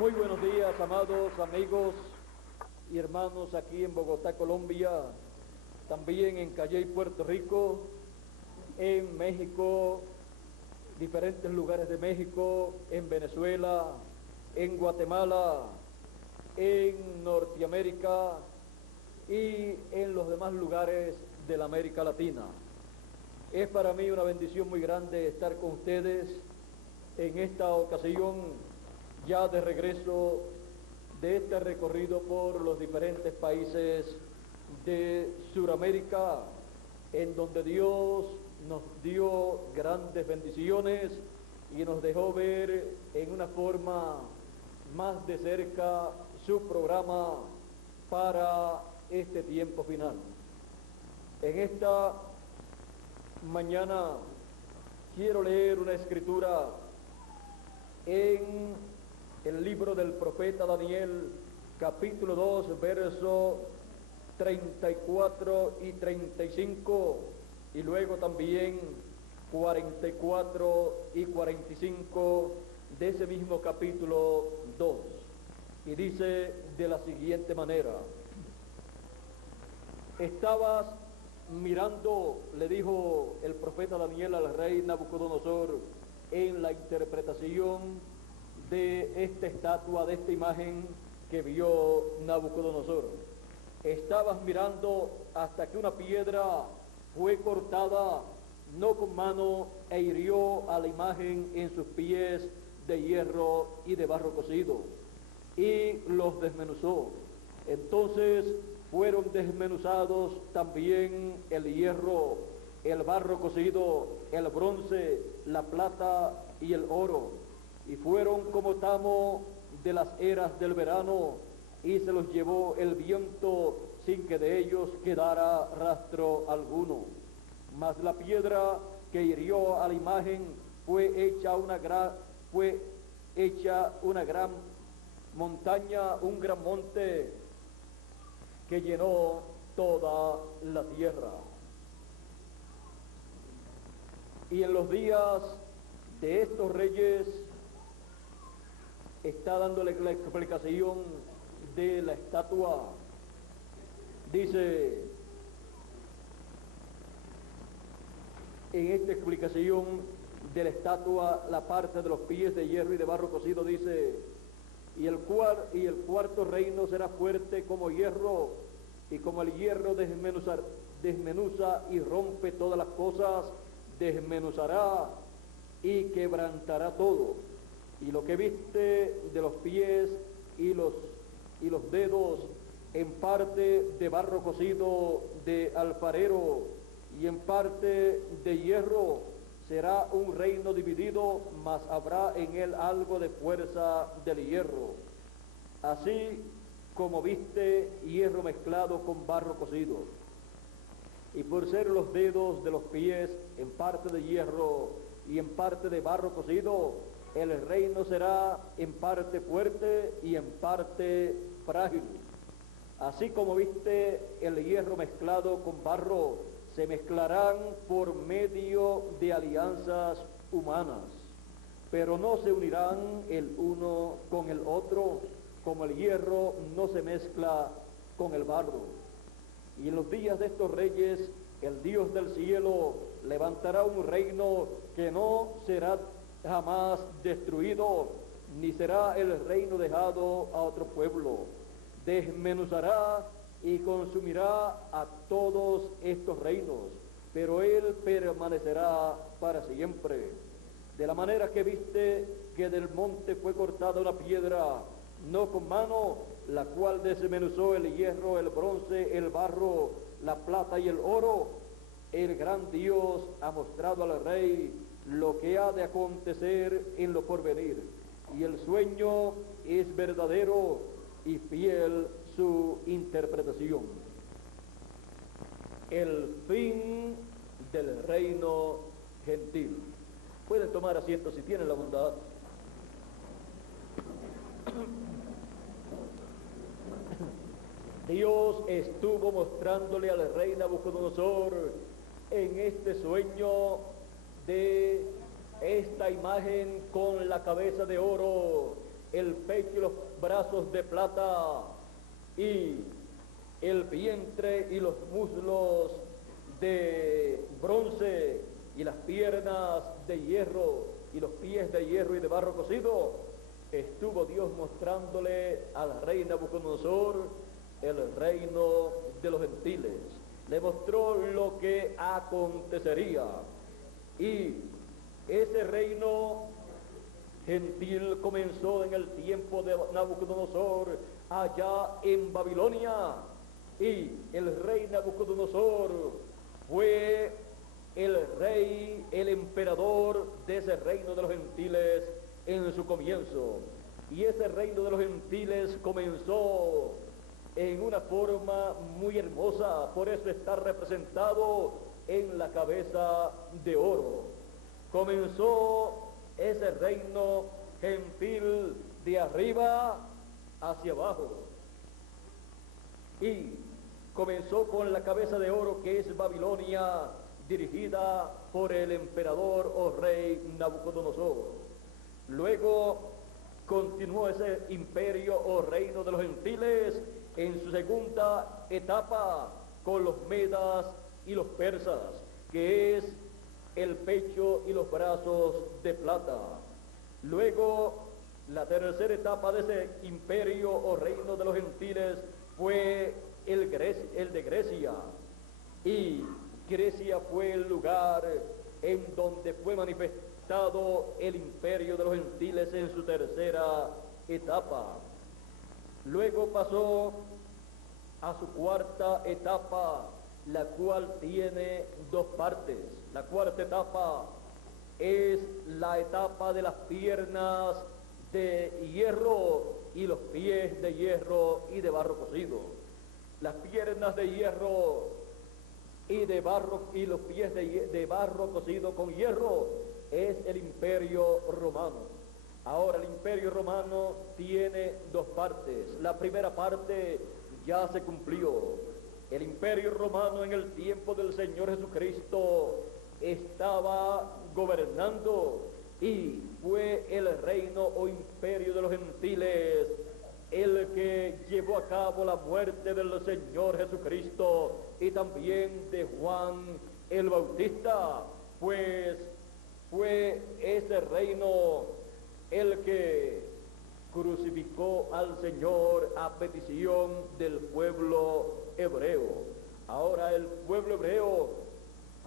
Muy buenos días, amados amigos y hermanos aquí en Bogotá, Colombia, también en Calley, Puerto Rico, en México, diferentes lugares de México, en Venezuela, en Guatemala, en Norteamérica y en los demás lugares de la América Latina. Es para mí una bendición muy grande estar con ustedes en esta ocasión, ya de regreso de este recorrido por los diferentes países de Sudamérica, en donde Dios nos dio grandes bendiciones y nos dejó ver en una forma más de cerca su programa para este tiempo final. En esta mañana quiero leer una escritura en el libro del profeta Daniel, capítulo 2, versos 34 y 35, y luego también 44 y 45 de ese mismo capítulo 2. Y dice de la siguiente manera: estabas mirando, le dijo el profeta Daniel al rey Nabucodonosor, en la interpretación de esta estatua, de esta imagen que vio Nabucodonosor. Estabas mirando hasta que una piedra fue cortada, no con mano, e hirió a la imagen en sus pies de hierro y de barro cocido, y los desmenuzó. Entonces fueron desmenuzados también el hierro, el barro cocido, el bronce, la plata y el oro, y fueron como tamo de las eras del verano, y se los llevó el viento sin que de ellos quedara rastro alguno. Mas la piedra que hirió a la imagen fue hecha una gran montaña, un gran monte que llenó toda la tierra. Y en los días de estos reyes está dándole la explicación de la estatua. Dice en esta explicación de la estatua, la parte de los pies de hierro y de barro cocido, dice: y el cuarto reino será fuerte como hierro, y como el hierro desmenuza y rompe todas las cosas, desmenuzará y quebrantará todo. Y lo que viste de los pies y los dedos, en parte de barro cocido de alfarero y en parte de hierro, será un reino dividido, mas habrá en él algo de fuerza del hierro. Así como viste hierro mezclado con barro cocido, y por ser los dedos de los pies en parte de hierro y en parte de barro cocido, el reino será en parte fuerte y en parte frágil. Así como viste el hierro mezclado con barro, se mezclarán por medio de alianzas humanas, pero no se unirán el uno con el otro, como el hierro no se mezcla con el barro. Y en los días de estos reyes, el Dios del cielo levantará un reino que no será jamás destruido, ni será el reino dejado a otro pueblo. Desmenuzará y consumirá a todos estos reinos, pero él permanecerá para siempre. De la manera que viste que del monte fue cortada una piedra, no con mano, la cual desmenuzó el hierro, el bronce, el barro, la plata y el oro, el gran Dios ha mostrado al rey lo que ha de acontecer en lo porvenir, y el sueño es verdadero y fiel su interpretación. El fin del reino gentil. Pueden tomar asiento si tienen la bondad. Dios estuvo mostrándole al rey Nabucodonosor en este sueño de esta imagen con la cabeza de oro el pecho y los brazos de plata, y el vientre y los muslos de bronce, y las piernas de hierro, y los pies de hierro y de barro cocido, estuvo Dios mostrándole al rey Nabucodonosor el reino de los gentiles. Le mostró lo que acontecería, y ese reino gentil comenzó en el tiempo de Nabucodonosor allá en Babilonia, y el rey Nabucodonosor fue el rey, el emperador de ese reino de los gentiles en su comienzo. Y ese reino de los gentiles comenzó en una forma muy hermosa, por eso está representado en la cabeza de oro. Comenzó ese reino gentil de arriba hacia abajo, y comenzó con la cabeza de oro, que es Babilonia, dirigida por el emperador o rey Nabucodonosor. Luego continuó ese imperio o reino de los gentiles en su segunda etapa con los medas y los persas, que es el pecho y los brazos de plata. Luego, la tercera etapa de ese imperio o reino de los gentiles fue el de Grecia, y Grecia fue el lugar en donde fue manifestado el imperio de los gentiles en su tercera etapa. Luego pasó a su cuarta etapa, la cual tiene dos partes. La cuarta etapa es la etapa de las piernas de hierro y los pies de hierro y de barro cocido. Las piernas de hierro y de barro y los pies de barro cocido con hierro es el imperio romano. Ahora, el imperio romano tiene dos partes. La primera parte ya se cumplió. El imperio romano en el tiempo del Señor Jesucristo estaba gobernando, y fue el reino o imperio de los gentiles el que llevó a cabo la muerte del Señor Jesucristo y también de Juan el Bautista, pues fue ese reino el que crucificó al Señor a petición del pueblo hebreo. Ahora el pueblo hebreo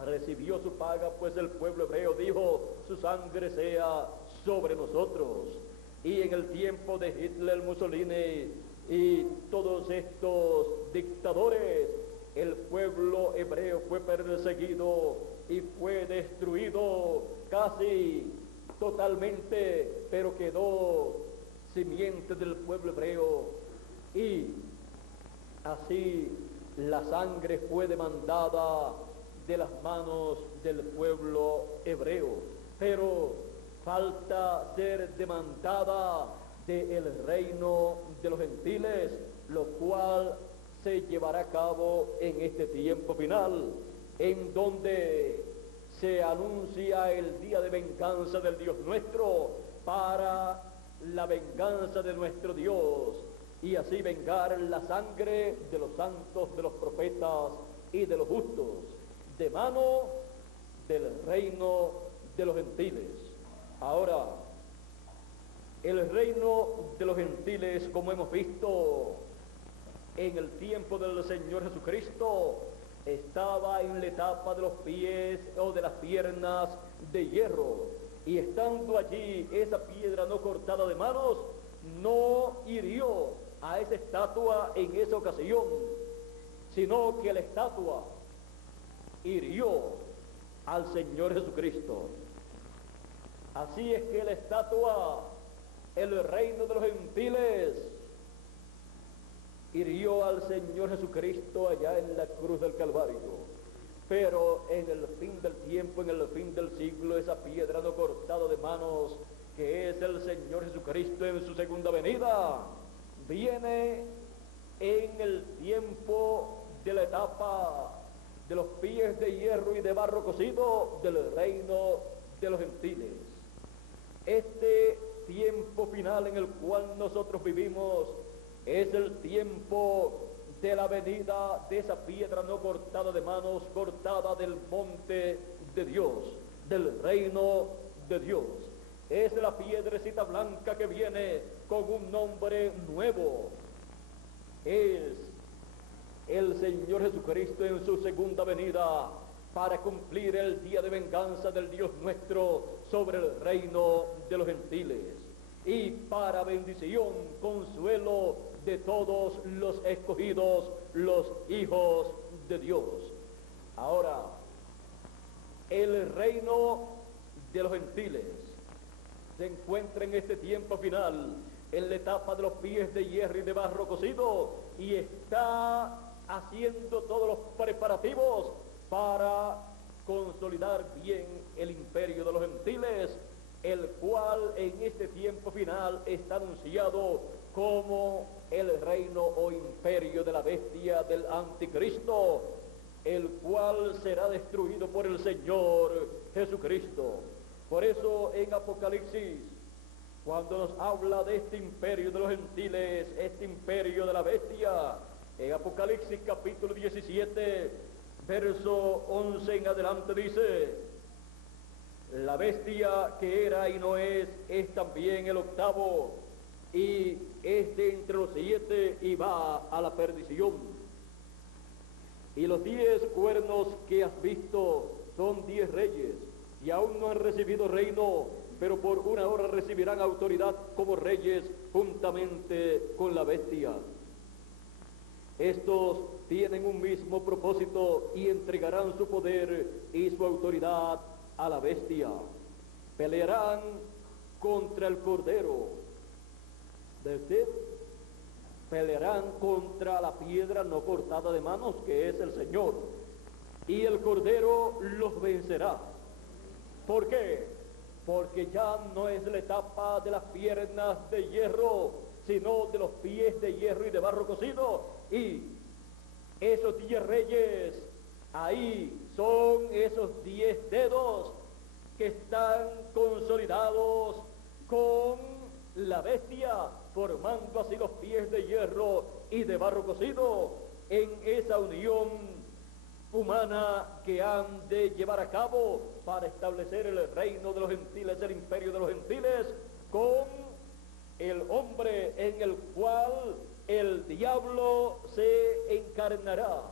recibió su paga, pues el pueblo hebreo dijo: su sangre sea sobre nosotros. Y en el tiempo de Hitler, Mussolini y todos estos dictadores, el pueblo hebreo fue perseguido y fue destruido casi totalmente, pero quedó simiente del pueblo hebreo, y así la sangre fue demandada de las manos del pueblo hebreo, pero falta ser demandada del reino de los gentiles, lo cual se llevará a cabo en este tiempo final, en donde se anuncia el día de venganza del Dios nuestro para la venganza de nuestro Dios, y así vengar la sangre de los santos, de los profetas y de los justos, de mano del reino de los gentiles. Ahora, el reino de los gentiles, como hemos visto en el tiempo del Señor Jesucristo, estaba en la etapa de los pies o de las piernas de hierro, y estando allí esa piedra no cortada de manos, no hirió a esa estatua en esa ocasión, sino que la estatua hirió al Señor Jesucristo. Así es que la estatua, el reino de los gentiles, hirió al Señor Jesucristo allá en la cruz del Calvario. Pero en el fin del tiempo, en el fin del siglo, esa piedra no cortada de manos, que es el Señor Jesucristo en su segunda venida, viene en el tiempo de la etapa de los pies de hierro y de barro cocido del reino de los gentiles. Este tiempo final en el cual nosotros vivimos es el tiempo de la venida de esa piedra no cortada de manos, cortada del monte de Dios, del reino de Dios. Es la piedrecita blanca que viene con un nombre nuevo. Es el Señor Jesucristo en su segunda venida para cumplir el día de venganza del Dios nuestro sobre el reino de los gentiles y para bendición, consuelo de todos los escogidos, los hijos de Dios. Ahora, el reino de los gentiles se encuentra en este tiempo final en la etapa de los pies de hierro y de barro cocido y está haciendo todos los preparativos para consolidar bien el imperio de los gentiles, el cual en este tiempo final está anunciado como el reino o imperio de la bestia del anticristo, el cual será destruido por el Señor Jesucristo. Por eso en Apocalipsis, cuando nos habla de este imperio de los gentiles, este imperio de la bestia, en Apocalipsis capítulo 17, verso 11 en adelante dice: la bestia que era y no es también el octavo, y es de entre los 7 y va a la perdición. Y los 10 cuernos que has visto son 10 reyes, y aún no han recibido reino, pero por una hora recibirán autoridad como reyes juntamente con la bestia. Estos tienen un mismo propósito y entregarán su poder y su autoridad a la bestia. Pelearán contra el cordero. ¿De usted? Pelearán contra la piedra no cortada de manos, que es el Señor. Y el cordero los vencerá. ¿Por qué? Porque ya no es la etapa de las piernas de hierro, sino de los pies de hierro y de barro cocido. Y esos 10 reyes, ahí son esos 10 dedos que están consolidados con la bestia, formando así los pies de hierro y de barro cocido en esa unión humana que han de llevar a cabo para establecer el reino de los gentiles, el imperio de los gentiles, con el hombre en el cual el diablo se encarnará,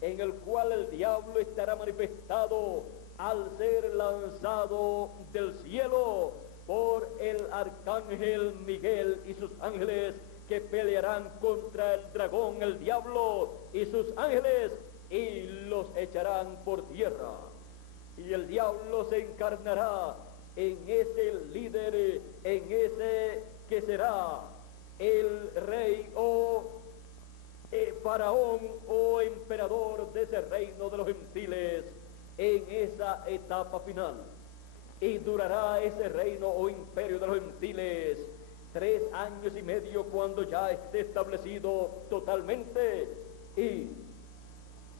en el cual el diablo estará manifestado al ser lanzado del cielo por el arcángel Miguel y sus ángeles, que pelearán contra el dragón, el diablo y sus ángeles, y los echarán por tierra. Y el diablo se encarnará en ese líder, en ese que será el rey o faraón o emperador de ese reino de los gentiles en esa etapa final. Y durará ese reino o imperio de los gentiles 3 años y medio, cuando ya esté establecido totalmente, y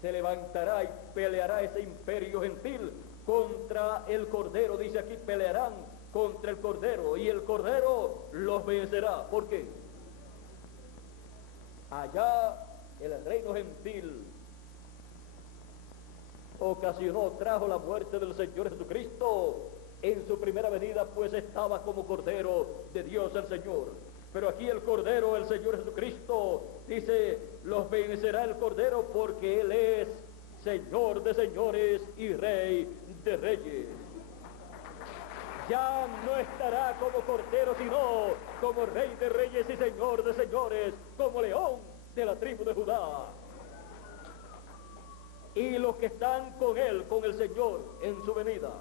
se levantará y peleará ese imperio gentil contra el Cordero. Dice aquí, pelearán contra el Cordero, y el Cordero los vencerá. ¿Por qué? Allá el reino gentil trajo la muerte del Señor Jesucristo en su primera venida, pues estaba como Cordero de Dios el Señor. Pero aquí el Cordero, el Señor Jesucristo, dice, los vencerá el Cordero, porque Él es Señor de señores y Rey de reyes. Ya no estará como Cordero, sino como Rey de reyes y Señor de señores, como León de la tribu de Judá. Y los que están con Él, con el Señor en su venida,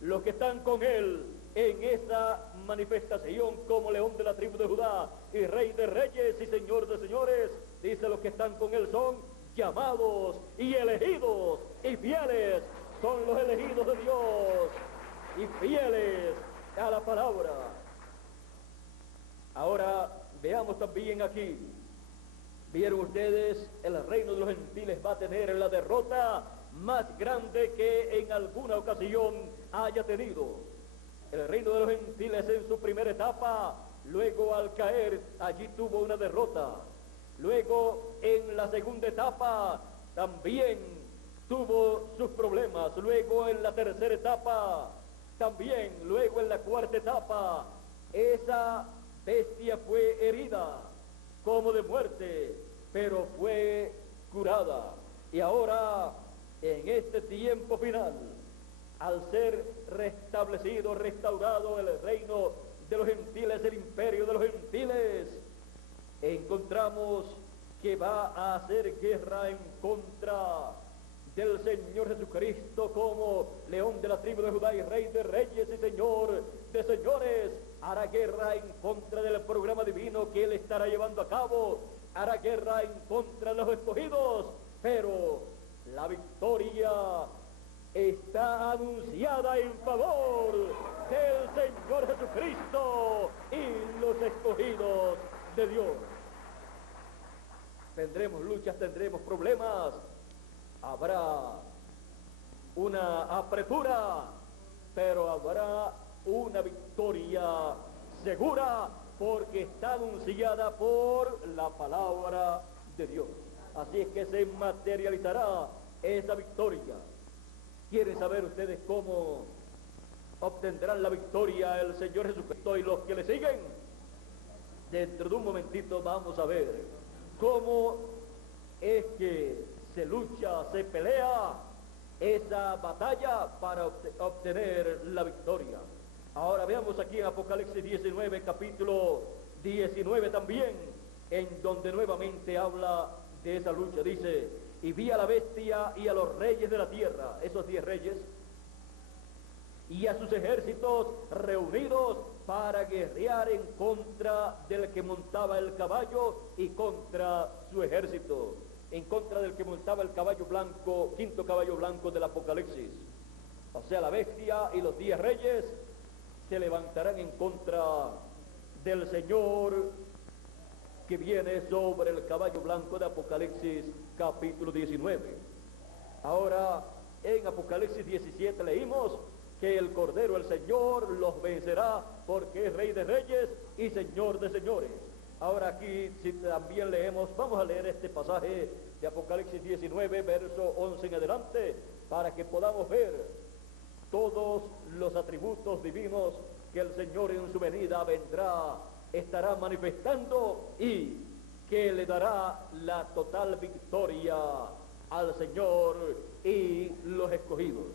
los que están con Él en esa manifestación como León de la tribu de Judá y Rey de reyes y Señor de señores, dice, los que están con Él son llamados y elegidos y fieles. Son los elegidos de Dios y fieles a la palabra. Ahora veamos también aquí, vieron ustedes, el reino de los gentiles va a tener la derrota más grande que en alguna ocasión haya tenido. El reino de los gentiles en su primera etapa, luego al caer allí tuvo una derrota. Luego en la segunda etapa también tuvo sus problemas. Luego en la tercera etapa también. Luego en la cuarta etapa esa bestia fue herida como de muerte, pero fue curada. Y ahora en este tiempo final, al ser restablecido, restaurado el reino de los gentiles, el imperio de los gentiles, encontramos que va a hacer guerra en contra del Señor Jesucristo como león de la tribu de Judá y rey de reyes y señor de señores. Hará guerra en contra del programa divino que Él estará llevando a cabo. Hará guerra en contra de los escogidos, pero la victoria está anunciada en favor del Señor Jesucristo y los escogidos de Dios. Tendremos luchas, tendremos problemas, habrá una apretura, pero habrá una victoria segura porque está anunciada por la palabra de Dios. Así es que se materializará esa victoria. ¿Quieren saber ustedes cómo obtendrán la victoria el Señor Jesucristo y los que le siguen? Dentro de un momentito vamos a ver cómo es que se lucha, se pelea esa batalla para obtener la victoria. Ahora veamos aquí en Apocalipsis 19, capítulo 19 también, en donde nuevamente habla de esa lucha. Dice: y vi a la bestia y a los reyes de la tierra, esos 10 reyes, y a sus ejércitos reunidos para guerrear en contra del que montaba el caballo y contra su ejército, en contra del que montaba el caballo blanco, quinto caballo blanco del Apocalipsis. O sea, la bestia y los 10 reyes se levantarán en contra del Señor que viene sobre el caballo blanco de Apocalipsis capítulo 19. Ahora en Apocalipsis 17 leímos que el Cordero, el Señor, los vencerá porque es Rey de Reyes y Señor de Señores. Ahora aquí si también leemos, vamos a leer este pasaje de Apocalipsis 19, verso 11 en adelante, para que podamos ver todos los atributos divinos que el Señor en su venida vendrá, estará manifestando y que le dará la total victoria al Señor y los escogidos.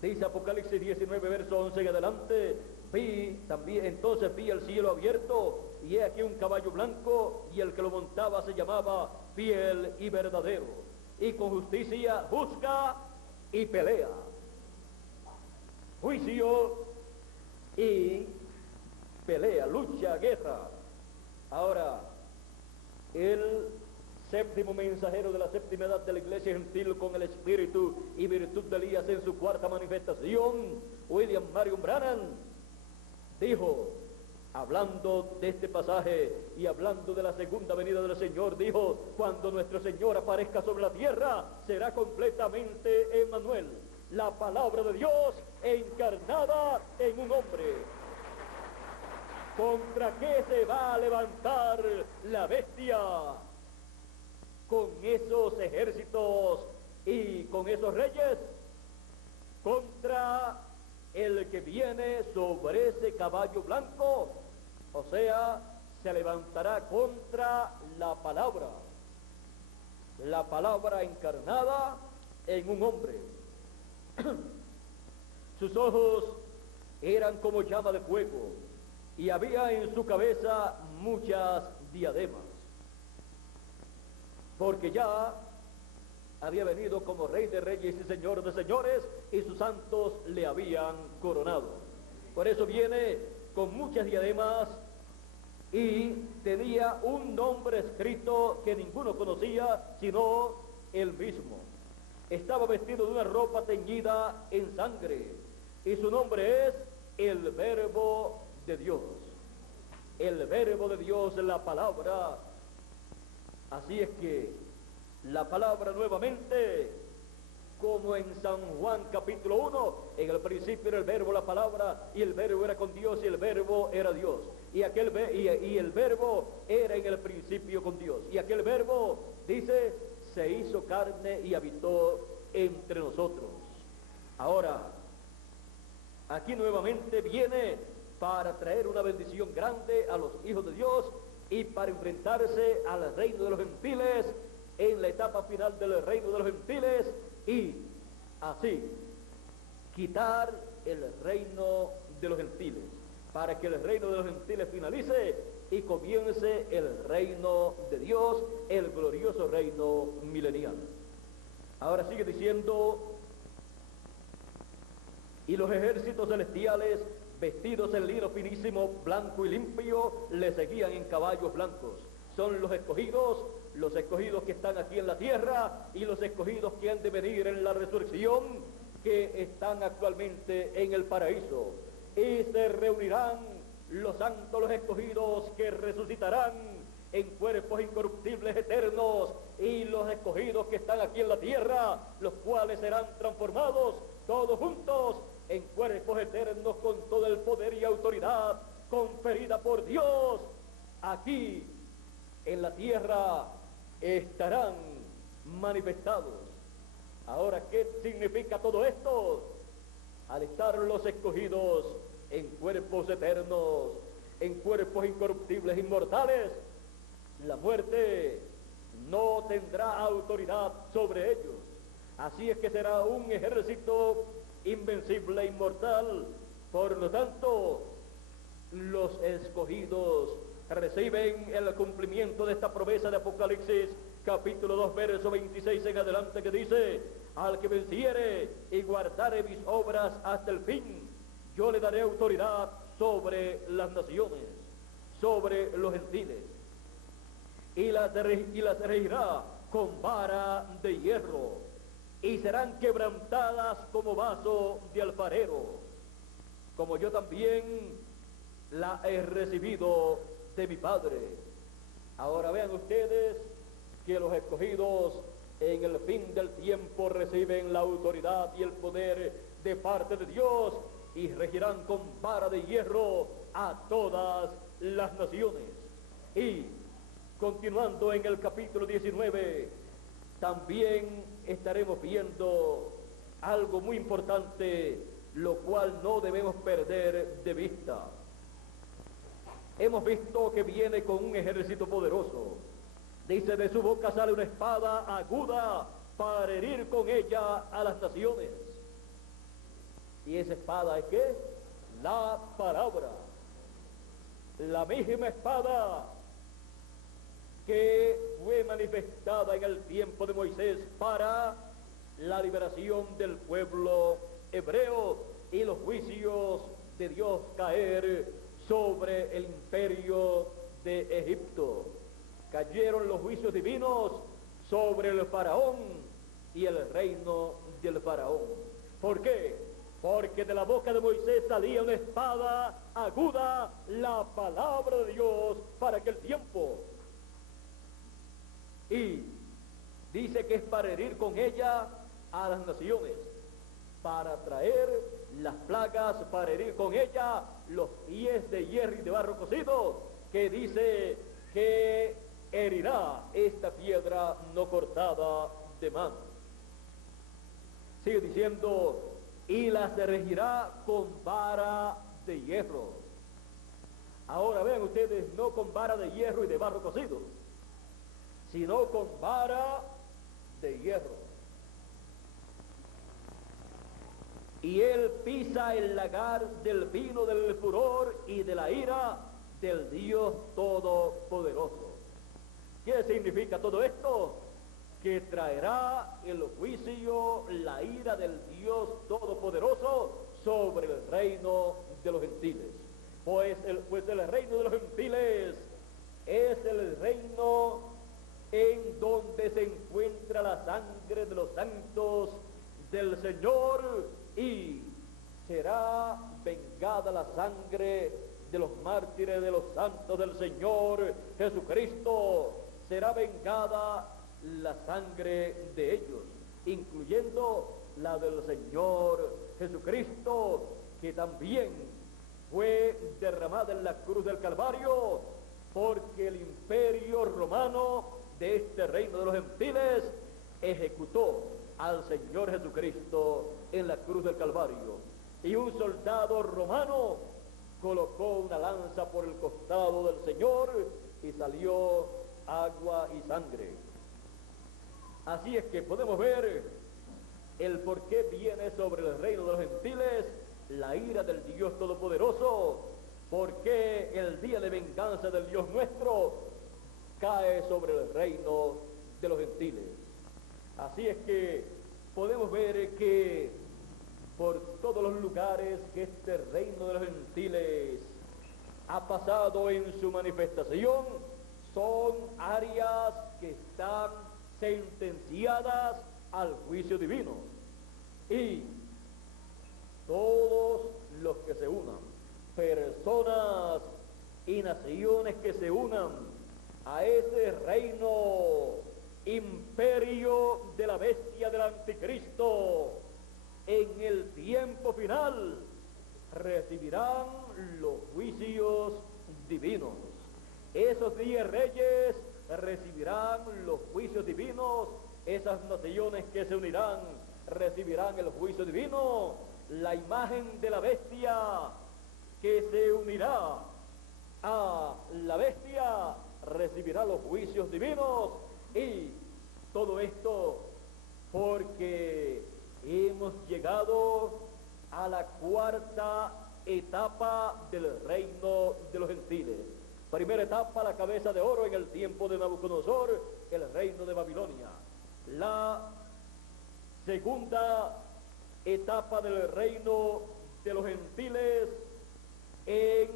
Dice Apocalipsis 19, verso 11 en adelante: entonces vi el cielo abierto, y he aquí un caballo blanco, y el que lo montaba se llamaba Fiel y Verdadero, y con justicia juzga y pelea. Juicio y pelea, lucha, guerra. Ahora, el séptimo mensajero de la séptima edad de la iglesia gentil, con el espíritu y virtud de Elías en su cuarta manifestación, William Marion Branham, dijo, hablando de este pasaje y hablando de la segunda venida del Señor, dijo: cuando nuestro Señor aparezca sobre la tierra, será completamente Emmanuel, la palabra de Dios encarnada en un hombre. ¿Contra qué se va a levantar la bestia? Con esos ejércitos y con esos reyes, contra el que viene sobre ese caballo blanco. O sea, se levantará contra la palabra encarnada en un hombre. Sus ojos eran como llama de fuego, y había en su cabeza muchas diademas, porque ya había venido como Rey de Reyes y Señor de Señores, y sus santos le habían coronado. Por eso viene con muchas diademas, y tenía un nombre escrito que ninguno conocía sino él mismo. Estaba vestido de una ropa teñida en sangre, y su nombre es el Verbo de Dios. El Verbo de Dios, la palabra. Así es que la palabra nuevamente como en San Juan capítulo 1, en el principio era el verbo, la palabra, y el verbo era con Dios, y el verbo era Dios. Y el verbo era en el principio con Dios. Y aquel verbo, dice, se hizo carne y habitó entre nosotros. Ahora, aquí nuevamente viene para traer una bendición grande a los hijos de Dios y para enfrentarse al reino de los gentiles, en la etapa final del reino de los gentiles, y así quitar el reino de los gentiles, para que el reino de los gentiles finalice y comience el reino de Dios, el glorioso reino milenial. Ahora sigue diciendo: y los ejércitos celestiales, vestidos en lino finísimo, blanco y limpio, le seguían en caballos blancos. Son los escogidos que están aquí en la tierra y los escogidos que han de venir en la resurrección, que están actualmente en el paraíso. Y se reunirán los santos, los escogidos, que resucitarán en cuerpos incorruptibles eternos, y los escogidos que están aquí en la tierra, los cuales serán transformados todos juntos en cuerpos eternos con todo el poder y autoridad conferida por Dios. Aquí en la tierra estarán manifestados. Ahora, ¿qué significa todo esto? Al estar los escogidos en cuerpos eternos, en cuerpos incorruptibles, inmortales, la muerte no tendrá autoridad sobre ellos. Así es que será un ejército invencible e inmortal. Por lo tanto, los escogidos reciben el cumplimiento de esta promesa de Apocalipsis capítulo 2 verso 26 en adelante, que dice: al que venciere y guardare mis obras hasta el fin, yo le daré autoridad sobre las naciones, sobre los gentiles, y las regirá con vara de hierro, y serán quebrantadas como vaso de alfarero, como yo también la he recibido de mi Padre. Ahora vean ustedes que los escogidos en el fin del tiempo reciben la autoridad y el poder de parte de Dios, y regirán con vara de hierro a todas las naciones. Y continuando en el capítulo 19, también estaremos viendo algo muy importante, lo cual no debemos perder de vista. Hemos visto que viene con un ejército poderoso. Dice: de su boca sale una espada aguda para herir con ella a las naciones. ¿Y esa espada es qué? La palabra. La misma espada que fue manifestada en el tiempo de Moisés para la liberación del pueblo hebreo y los juicios de Dios caer sobre el imperio de Egipto. Cayeron los juicios divinos sobre el faraón y el reino del faraón. ¿Por qué? Porque de la boca de Moisés salía una espada aguda, la palabra de Dios para aquel tiempo. Y dice que es para herir con ella a las naciones, para traer las plagas, para herir con ella los pies de hierro y de barro cocido, que dice que herirá esta piedra no cortada de mano. Sigue diciendo: y las regirá con vara de hierro. Ahora vean ustedes, no con vara de hierro y de barro cocido, sino con vara de hierro. Y él pisa el lagar del vino del furor y de la ira del Dios Todopoderoso. ¿Qué significa todo esto? Que traerá el juicio, la ira del Dios Todopoderoso sobre el reino de los gentiles. Pues el reino de los gentiles es el reino en donde se encuentra la sangre de los santos del Señor, y será vengada la sangre de los mártires de los santos del Señor Jesucristo. Será vengada la sangre de ellos, incluyendo incluyendo la del Señor Jesucristo, que también fue derramada en la cruz del Calvario, porque el imperio romano de este reino de los gentiles ejecutó al Señor Jesucristo en la cruz del Calvario. Y un soldado romano colocó una lanza por el costado del Señor y salió agua y sangre. Así es que podemos ver el por qué viene sobre el reino de los gentiles la ira del Dios Todopoderoso, por qué el día de venganza del Dios nuestro cae sobre el reino de los gentiles. Así es que podemos ver que por todos los lugares que este reino de los gentiles ha pasado en su manifestación, son áreas que están sentenciadas al juicio divino. Y todos los que se unan, personas y naciones que se unan a ese reino, imperio de la bestia del anticristo, en el tiempo final recibirán los juicios divinos. Esos 10 reyes recibirán los juicios divinos, esas naciones que se unirán recibirán el juicio divino, la imagen de la bestia que se unirá a la bestia recibirá los juicios divinos. Y todo esto porque hemos llegado a la cuarta etapa del reino de los gentiles. Primera etapa, la cabeza de oro en el tiempo de Nabucodonosor, el reino de Babilonia. La segunda etapa del reino de los gentiles en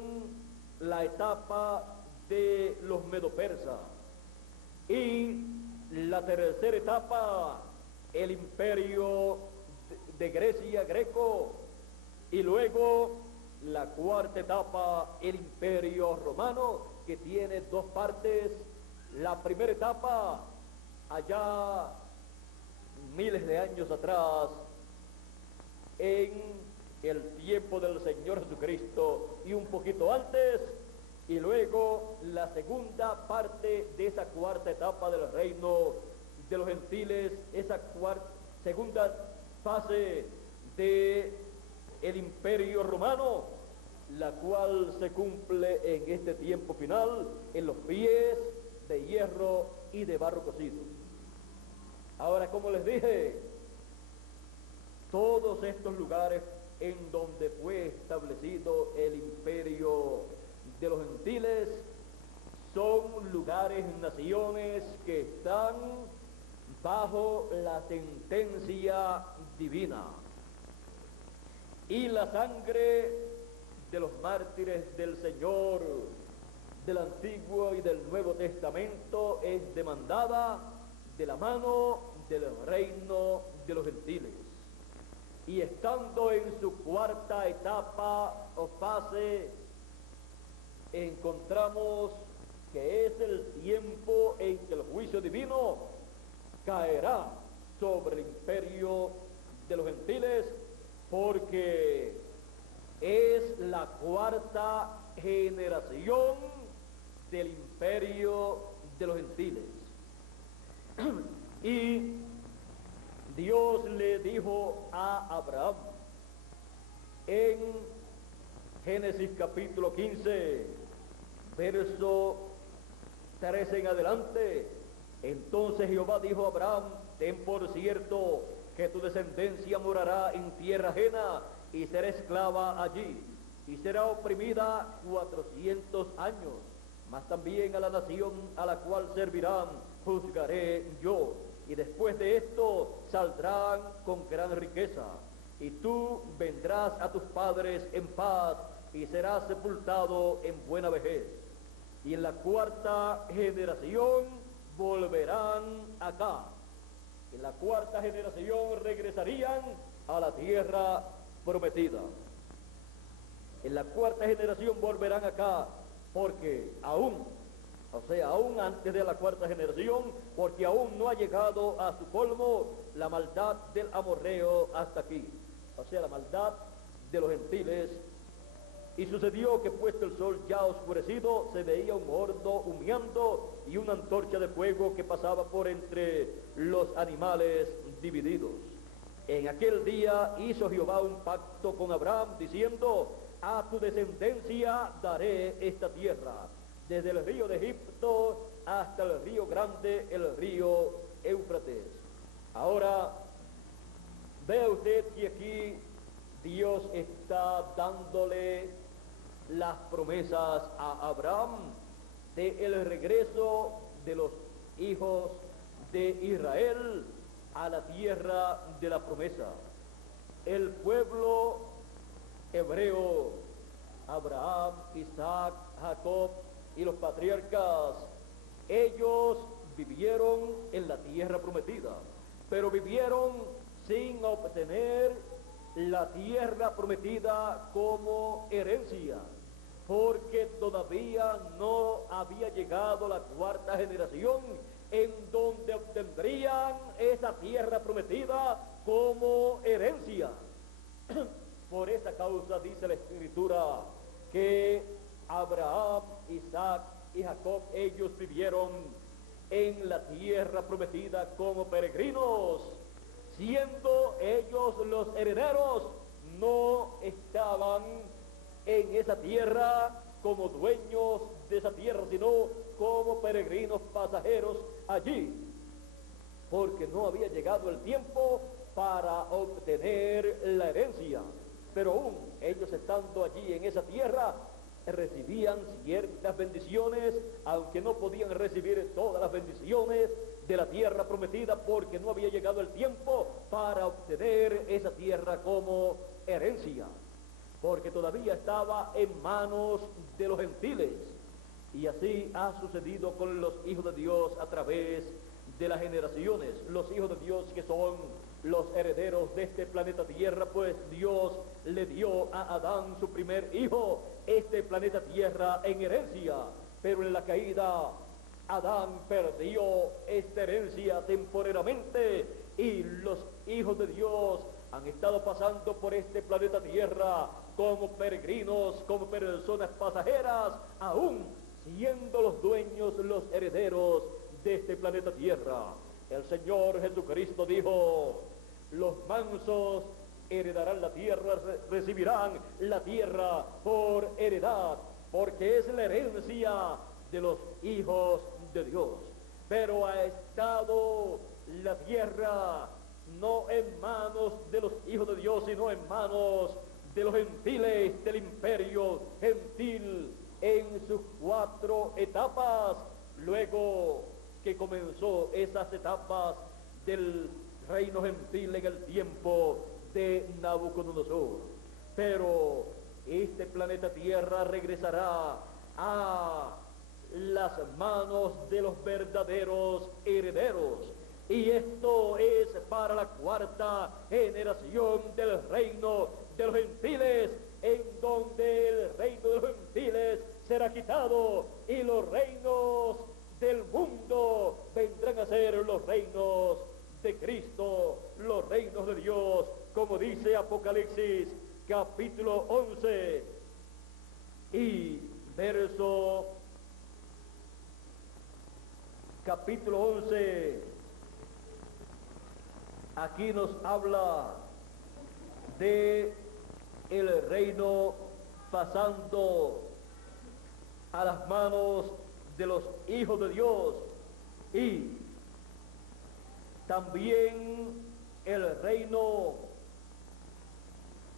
la etapa de los medopersas. Y la tercera etapa, el imperio de Grecia, greco. Y luego la cuarta etapa, el imperio romano, que tiene 2 partes. La primera etapa, allá miles de años atrás, en el tiempo del Señor Jesucristo y un poquito antes, y luego la segunda parte de esa cuarta etapa del reino de los gentiles, esa segunda fase de el imperio romano, la cual se cumple en este tiempo final en los pies de hierro y de barro cocido. Ahora, como les dije, todos estos lugares en donde fue establecido el imperio de los gentiles son lugares, naciones que están bajo la sentencia divina. Y la sangre de los mártires del Señor del Antiguo y del Nuevo Testamento es demandada de la mano del reino de los gentiles. Y estando en su cuarta etapa o fase, encontramos que es el tiempo en que el juicio divino caerá sobre el imperio de los gentiles, porque es la cuarta generación del imperio de los gentiles. Y Dios le dijo a Abraham en Génesis capítulo 15, verso 13 en adelante: entonces Jehová dijo a Abraham, ten por cierto que tu descendencia morará en tierra ajena y será esclava allí, y será oprimida 400 años, mas también a la nación a la cual servirán juzgaré yo, y después de esto saldrán con gran riqueza, y tú vendrás a tus padres en paz, y serás sepultado en buena vejez. Y en la cuarta generación volverán acá. En la cuarta generación regresarían a la tierra prometida. En la cuarta generación volverán acá, porque aún O sea, aún antes de la cuarta generación, porque aún no ha llegado a su colmo la maldad del amorreo hasta aquí. O sea, la maldad de los gentiles. Y sucedió que puesto el sol ya oscurecido, se veía un horno humeando y una antorcha de fuego que pasaba por entre los animales divididos. En aquel día hizo Jehová un pacto con Abraham, diciendo: a tu descendencia daré esta tierra, desde el río de Egipto hasta el río grande, el río Éufrates. Ahora, vea usted que aquí Dios está dándole las promesas a Abraham de el regreso de los hijos de Israel a la tierra de la promesa. El pueblo hebreo, Abraham, Isaac, Jacob y los patriarcas, ellos vivieron en la tierra prometida, pero vivieron sin obtener la tierra prometida como herencia, porque todavía no había llegado la cuarta generación en donde obtendrían esa tierra prometida como herencia. Por esa causa dice la Escritura que Abraham, Isaac y Jacob, ellos vivieron en la tierra prometida como peregrinos, siendo ellos los herederos. No estaban en esa tierra como dueños de esa tierra, sino como peregrinos pasajeros allí, porque no había llegado el tiempo para obtener la herencia. Pero aún ellos estando allí en esa tierra, recibían ciertas bendiciones, aunque no podían recibir todas las bendiciones de la tierra prometida, porque no había llegado el tiempo para obtener esa tierra como herencia, porque todavía estaba en manos de los gentiles. Y así ha sucedido con los hijos de Dios a través de las generaciones. Los hijos de Dios, que son los herederos de este planeta Tierra, pues Dios le dio a Adán, su primer hijo, este planeta Tierra en herencia. Pero en la caída, Adán perdió esta herencia temporalmente, y los hijos de Dios han estado pasando por este planeta Tierra como peregrinos, como personas pasajeras, aún siendo los dueños, los herederos de este planeta Tierra. El Señor Jesucristo dijo: los mansos heredarán la tierra, recibirán la tierra por heredad, porque es la herencia de los hijos de Dios. Pero ha estado la tierra no en manos de los hijos de Dios, sino en manos de los gentiles, del imperio gentil, en sus 4 etapas, luego que comenzó esas etapas del reino gentil en el tiempo de Nabucodonosor. Pero este planeta Tierra regresará a las manos de los verdaderos herederos, y esto es para la cuarta generación del reino de los gentiles, en donde el reino de los gentiles será quitado y los reinos del mundo vendrán a ser los reinos de Cristo, los reinos de Dios, como dice Apocalipsis capítulo 11 y verso capítulo 11. Aquí nos habla de el reino pasando a las manos de los hijos de Dios, y también el reino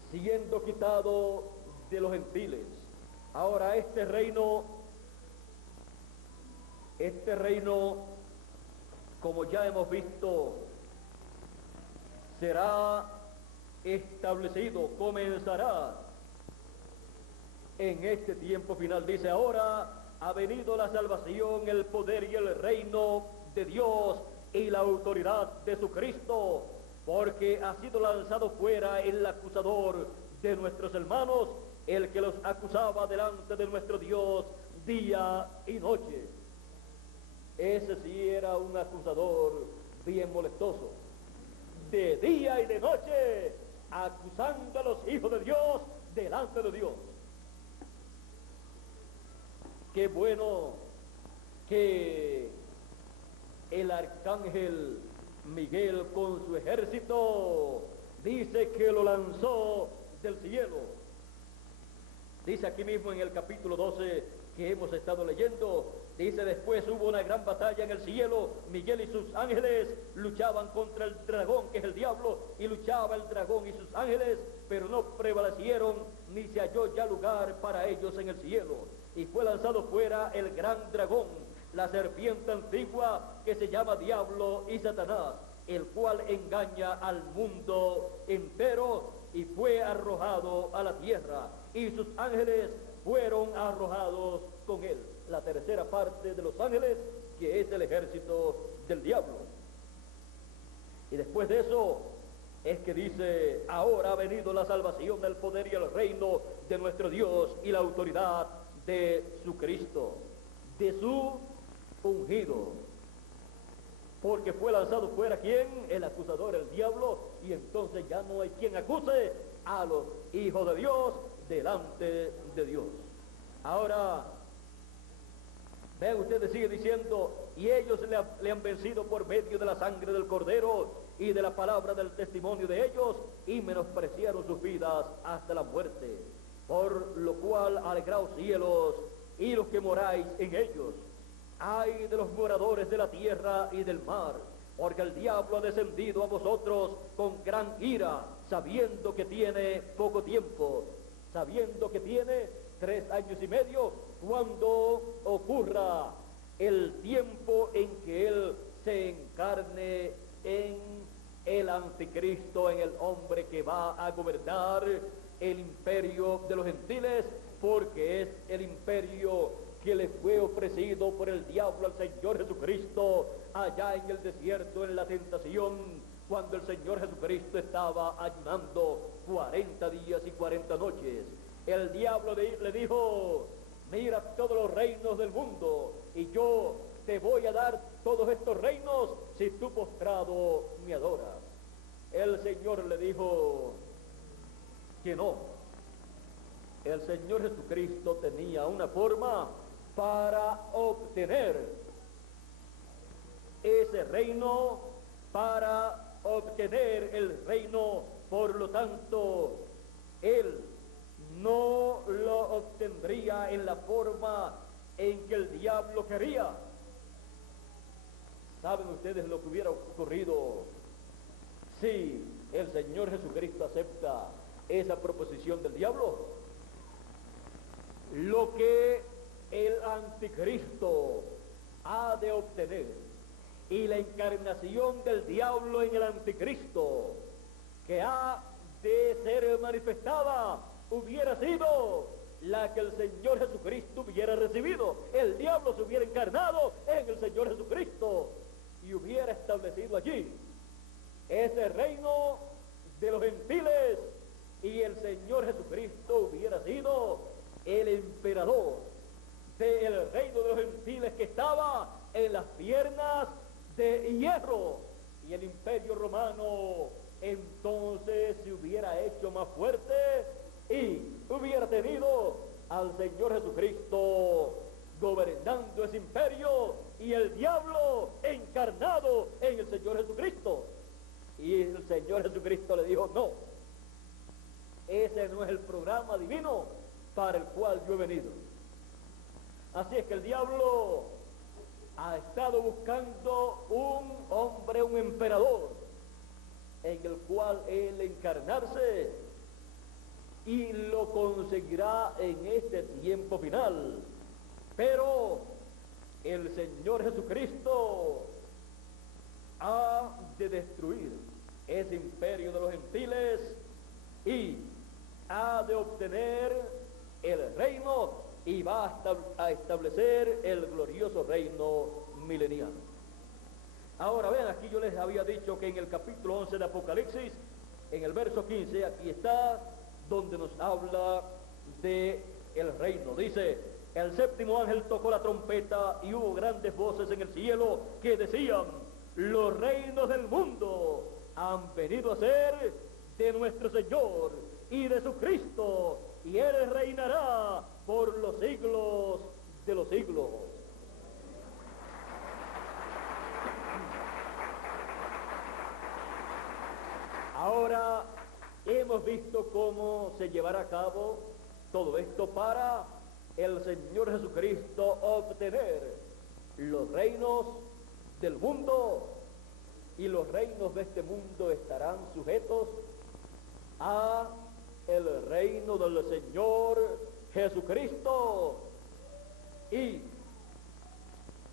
siendo quitado de los gentiles. Ahora este reino, como ya hemos visto, será establecido, comenzará en este tiempo final. Dice: ahora ha venido la salvación, el poder y el reino de Dios y la autoridad de su Cristo, porque ha sido lanzado fuera el acusador de nuestros hermanos, el que los acusaba delante de nuestro Dios día y noche. Ese sí era un acusador bien molestoso. De día y de noche, acusando a los hijos de Dios delante de Dios. Qué bueno que el arcángel Miguel con su ejército dice que lo lanzó del cielo. Dice aquí mismo en el capítulo 12 que hemos estado leyendo, dice: después hubo una gran batalla en el cielo, Miguel y sus ángeles luchaban contra el dragón, que es el diablo, y luchaba el dragón y sus ángeles, pero no prevalecieron, ni se halló ya lugar para ellos en el cielo. Y fue lanzado fuera el gran dragón, la serpiente antigua, que se llama Diablo y Satanás, el cual engaña al mundo entero, y fue arrojado a la tierra, y sus ángeles fueron arrojados con él. La tercera parte de los ángeles, que es el ejército del diablo. Y después de eso es que dice: ahora ha venido la salvación, el poder y el reino de nuestro Dios y la autoridad de su Cristo, de su ungido. Porque fue lanzado fuera, ¿quién? El acusador, el diablo, y entonces ya no hay quien acuse a los hijos de Dios delante de Dios. Ahora, vean ustedes, sigue diciendo: y ellos le han vencido por medio de la sangre del Cordero y de la palabra del testimonio de ellos, y menospreciaron sus vidas hasta la muerte. Por lo cual, alegraos cielos y los que moráis en ellos. Ay de los moradores de la tierra y del mar, porque el diablo ha descendido a vosotros con gran ira, sabiendo que tiene poco tiempo, sabiendo que tiene 3 años y medio, cuando ocurra el tiempo en que él se encarne en el anticristo, en el hombre que va a gobernar el imperio de los gentiles, porque es el imperio que le fue ofrecido por el diablo al Señor Jesucristo allá en el desierto, en la tentación, cuando el Señor Jesucristo estaba ayunando 40 días y 40 noches. El diablo le dijo: mira todos los reinos del mundo, y yo te voy a dar todos estos reinos si tú postrado me adoras. El Señor le dijo que no. El Señor Jesucristo tenía una forma para obtener ese reino, para obtener el reino. Por lo tanto, él no lo obtendría en la forma en que el diablo quería. ¿Saben ustedes lo que hubiera ocurrido si el Señor Jesucristo acepta esa proposición del diablo? Lo que el anticristo ha de obtener y la encarnación del diablo en el anticristo que ha de ser manifestada hubiera sido la que el Señor Jesucristo hubiera recibido. El diablo se hubiera encarnado en el Señor Jesucristo y hubiera establecido allí ese reino de los gentiles, y el Señor Jesucristo hubiera sido el emperador del reino de los gentiles, que estaba en las piernas de hierro, y el imperio romano entonces se hubiera hecho más fuerte y hubiera tenido al Señor Jesucristo gobernando ese imperio y el diablo encarnado en el Señor Jesucristo. Y el Señor Jesucristo le dijo: no, ese no es el programa divino para el cual yo he venido. Así es que el diablo ha estado buscando un hombre, un emperador, en el cual él encarnarse, y lo conseguirá en este tiempo final. Pero el Señor Jesucristo ha de destruir ese imperio de los gentiles y ha de obtener el reino, y va a establecer el glorioso reino mileniano. Ahora vean, aquí yo les había dicho que en el capítulo 11 de Apocalipsis, en el verso 15, aquí está donde nos habla de el reino. Dice: el séptimo ángel tocó la trompeta y hubo grandes voces en el cielo que decían: los reinos del mundo han venido a ser de nuestro Señor y de su Cristo, y Él reinará por los siglos de los siglos. Ahora hemos visto cómo se llevará a cabo todo esto para el Señor Jesucristo obtener los reinos del mundo, y los reinos de este mundo estarán sujetos a el reino del Señor Jesucristo. Y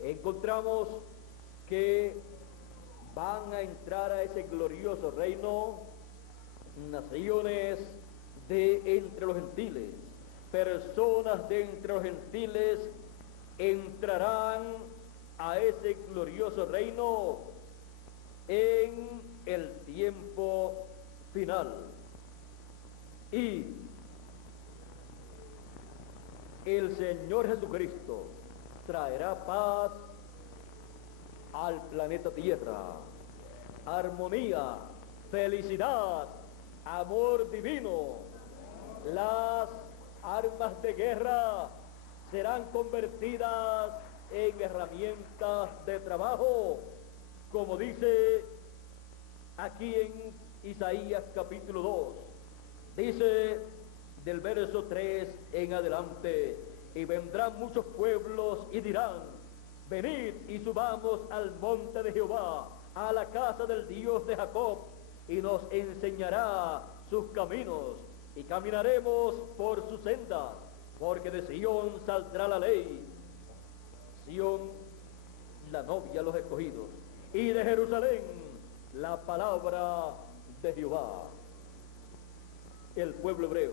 encontramos que van a entrar a ese glorioso reino naciones de entre los gentiles, personas de entre los gentiles entrarán a ese glorioso reino en el tiempo final. Y el Señor Jesucristo traerá paz al planeta Tierra, armonía, felicidad, amor divino. Las armas de guerra serán convertidas en herramientas de trabajo, como dice aquí en Isaías capítulo 2. Dice del verso 3 en adelante: y vendrán muchos pueblos y dirán: venid y subamos al monte de Jehová, a la casa del Dios de Jacob, y nos enseñará sus caminos, y caminaremos por sus sendas, porque de Sión saldrá la ley, Sión, la novia, los escogidos, y de Jerusalén la palabra de Jehová, el pueblo hebreo,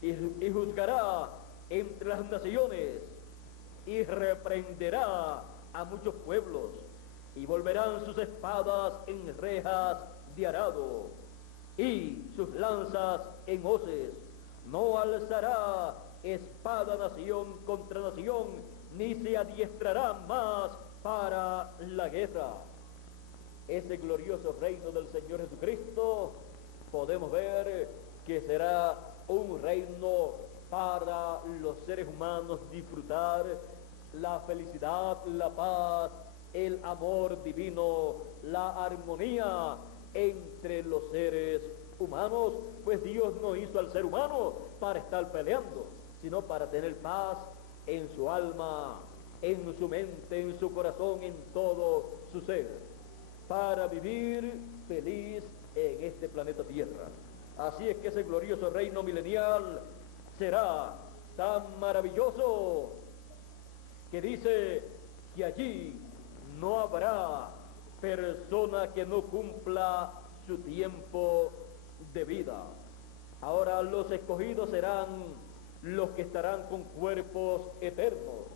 y juzgará entre las naciones, y reprenderá a muchos pueblos, y volverán sus espadas en rejas de arado, y sus lanzas en hoces. No alzará espada nación contra nación, ni se adiestrará más para la guerra. Ese glorioso reino del Señor Jesucristo podemos ver que será un reino para los seres humanos disfrutar la felicidad, la paz, el amor divino, la armonía entre los seres humanos, pues Dios no hizo al ser humano para estar peleando, sino para tener paz en su alma, en su mente, en su corazón, en todo su ser, para vivir feliz en este planeta Tierra. Así es que ese glorioso reino milenial será tan maravilloso que dice que allí no habrá persona que no cumpla su tiempo de vida. Ahora los escogidos serán los que estarán con cuerpos eternos,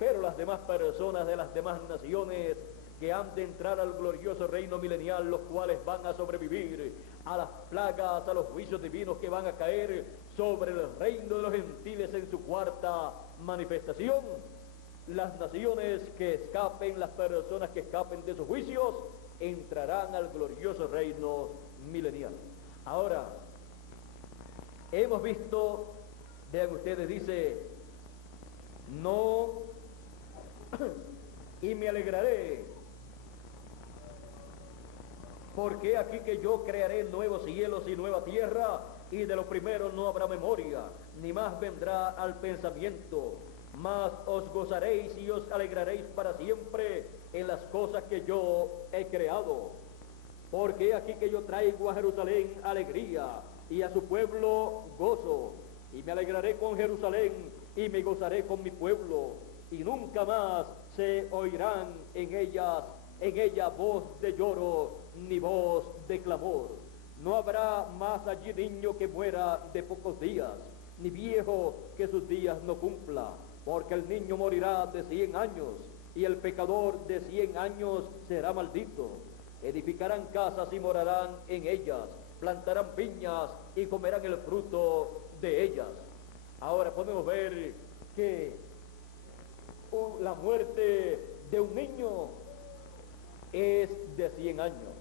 pero las demás personas de las demás naciones que han de entrar al glorioso reino milenial, los cuales van a sobrevivir a las plagas, a los juicios divinos que van a caer sobre el reino de los gentiles en su cuarta manifestación. Las naciones que escapen, las personas que escapen de sus juicios, entrarán al glorioso reino milenial. Ahora, hemos visto, vean ustedes, dice, no, y me alegraré, porque aquí que yo crearé nuevos cielos y nueva tierra, y de lo primero no habrá memoria, ni más vendrá al pensamiento, mas os gozaréis y os alegraréis para siempre en las cosas que yo he creado. Porque aquí que yo traigo a Jerusalén alegría, y a su pueblo gozo, y me alegraré con Jerusalén, y me gozaré con mi pueblo, y nunca más se oirán en ella voz de lloro, ni voz de clamor. No habrá más allí niño que muera de pocos días, ni viejo que sus días no cumpla, porque el niño morirá de 100 años, y el pecador de 100 años será maldito. Edificarán casas y morarán en ellas, plantarán viñas y comerán el fruto de ellas. Ahora podemos ver que la muerte de un niño es de 100 años.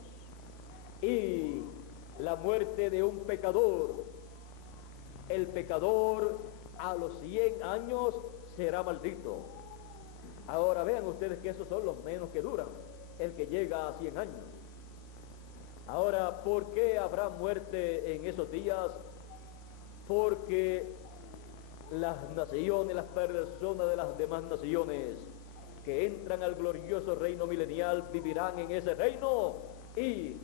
Y la muerte de un pecador, el pecador a los 100 años será maldito. Ahora vean ustedes que esos son los menos que duran, el que llega a 100 años. Ahora, ¿por qué habrá muerte en esos días? Porque las naciones, las personas de las demás naciones que entran al glorioso reino milenial vivirán en ese reino, y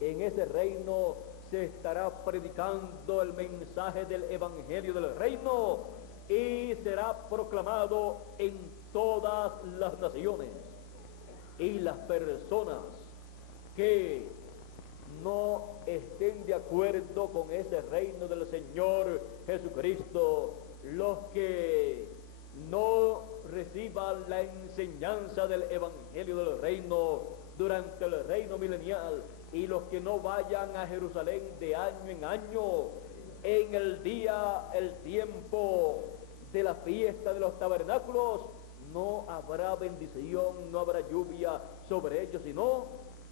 en ese reino se estará predicando el mensaje del evangelio del reino y será proclamado en todas las naciones. Y las personas que no estén de acuerdo con ese reino del Señor Jesucristo, los que no reciban la enseñanza del evangelio del reino durante el reino milenial, y los que no vayan a Jerusalén de año en año en el día, el tiempo de la fiesta de los tabernáculos, no habrá bendición, no habrá lluvia sobre ellos, sino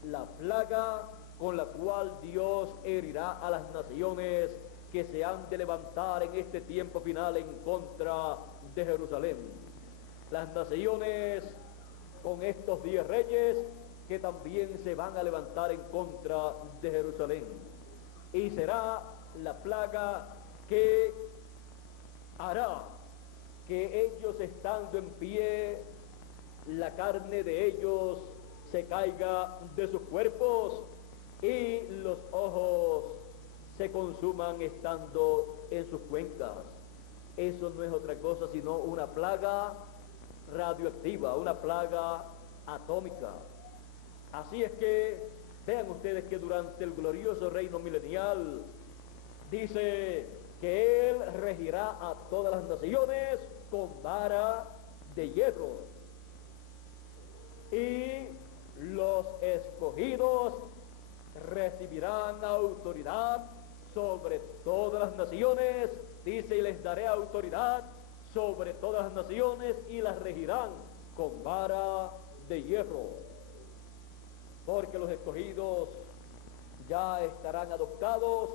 la plaga con la cual Dios herirá a las naciones que se han de levantar en este tiempo final en contra de Jerusalén. Las naciones con estos 10 reyes que también se van a levantar en contra de Jerusalén. Y será la plaga que hará que ellos, estando en pie, la carne de ellos se caiga de sus cuerpos y los ojos se consuman estando en sus cuencas. Eso no es otra cosa sino una plaga radioactiva, una plaga atómica. Así es que vean ustedes que durante el glorioso reino milenial dice que Él regirá a todas las naciones con vara de hierro, y los escogidos recibirán autoridad sobre todas las naciones, dice, y les daré autoridad sobre todas las naciones y las regirán con vara de hierro. Porque los escogidos ya estarán adoptados,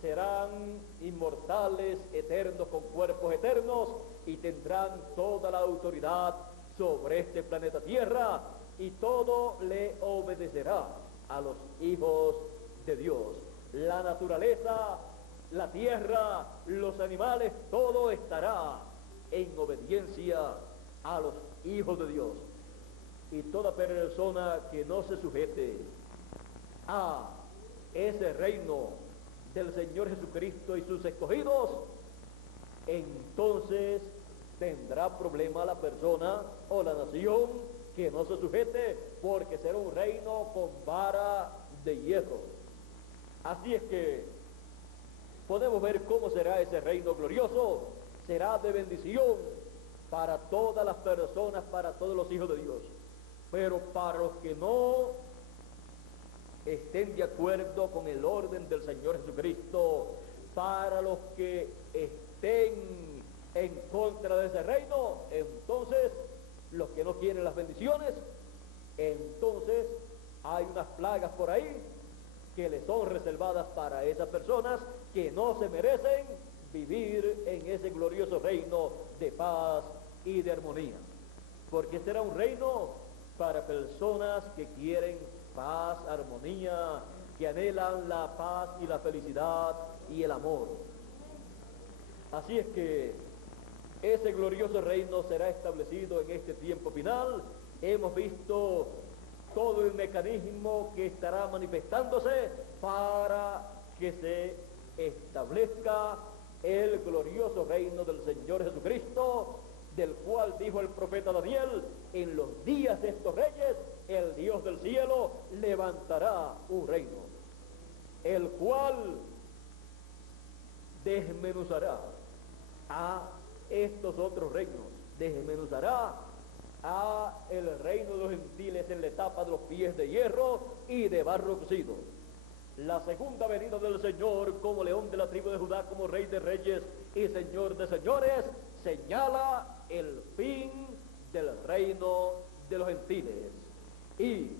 serán inmortales, eternos, con cuerpos eternos, y tendrán toda la autoridad sobre este planeta Tierra, y todo le obedecerá a los hijos de Dios. La naturaleza, la tierra, los animales, todo estará en obediencia a los hijos de Dios. Y toda persona que no se sujete a ese reino del Señor Jesucristo y sus escogidos, entonces tendrá problema la persona o la nación que no se sujete, porque será un reino con vara de hierro. Así es que podemos ver cómo será ese reino glorioso. Será de bendición para todas las personas, para todos los hijos de Dios. Pero para los que no estén de acuerdo con el orden del Señor Jesucristo, para los que estén en contra de ese reino, entonces, los que no quieren las bendiciones, entonces hay unas plagas por ahí que les son reservadas para esas personas que no se merecen vivir en ese glorioso reino de paz y de armonía. Porque será un reino para personas que quieren paz, armonía, que anhelan la paz y la felicidad y el amor. Así es que ese glorioso reino será establecido en este tiempo final. Hemos visto todo el mecanismo que estará manifestándose para que se establezca el glorioso reino del Señor Jesucristo, del cual dijo el profeta Daniel: en los días de estos reyes, el Dios del cielo levantará un reino, el cual desmenuzará a estos otros reinos, desmenuzará a el reino de los gentiles en la etapa de los pies de hierro y de barro cocido. La segunda venida del Señor como león de la tribu de Judá, como rey de reyes y señor de señores, señala el fin del reino de los gentiles. Y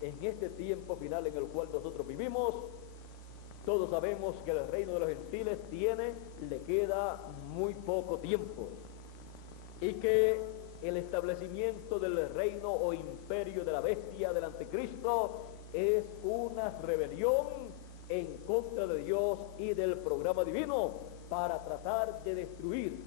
en este tiempo final en el cual nosotros vivimos, todos sabemos que el reino de los gentiles le queda muy poco tiempo, y que el establecimiento del reino o imperio de la bestia del anticristo es una rebelión en contra de Dios y del programa divino, para tratar de destruir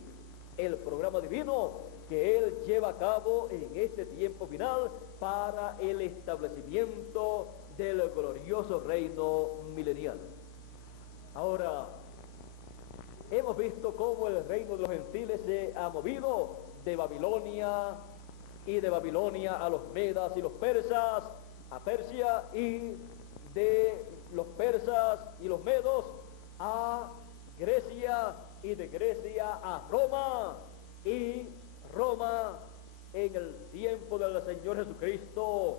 el programa divino que Él lleva a cabo en este tiempo final para el establecimiento del glorioso reino milenial. Ahora, hemos visto cómo el reino de los gentiles se ha movido de Babilonia, y de Babilonia a los medas y los persas, a Persia, y de los persas y los medos a Grecia, y de Grecia a Roma, y Roma en el tiempo del Señor Jesucristo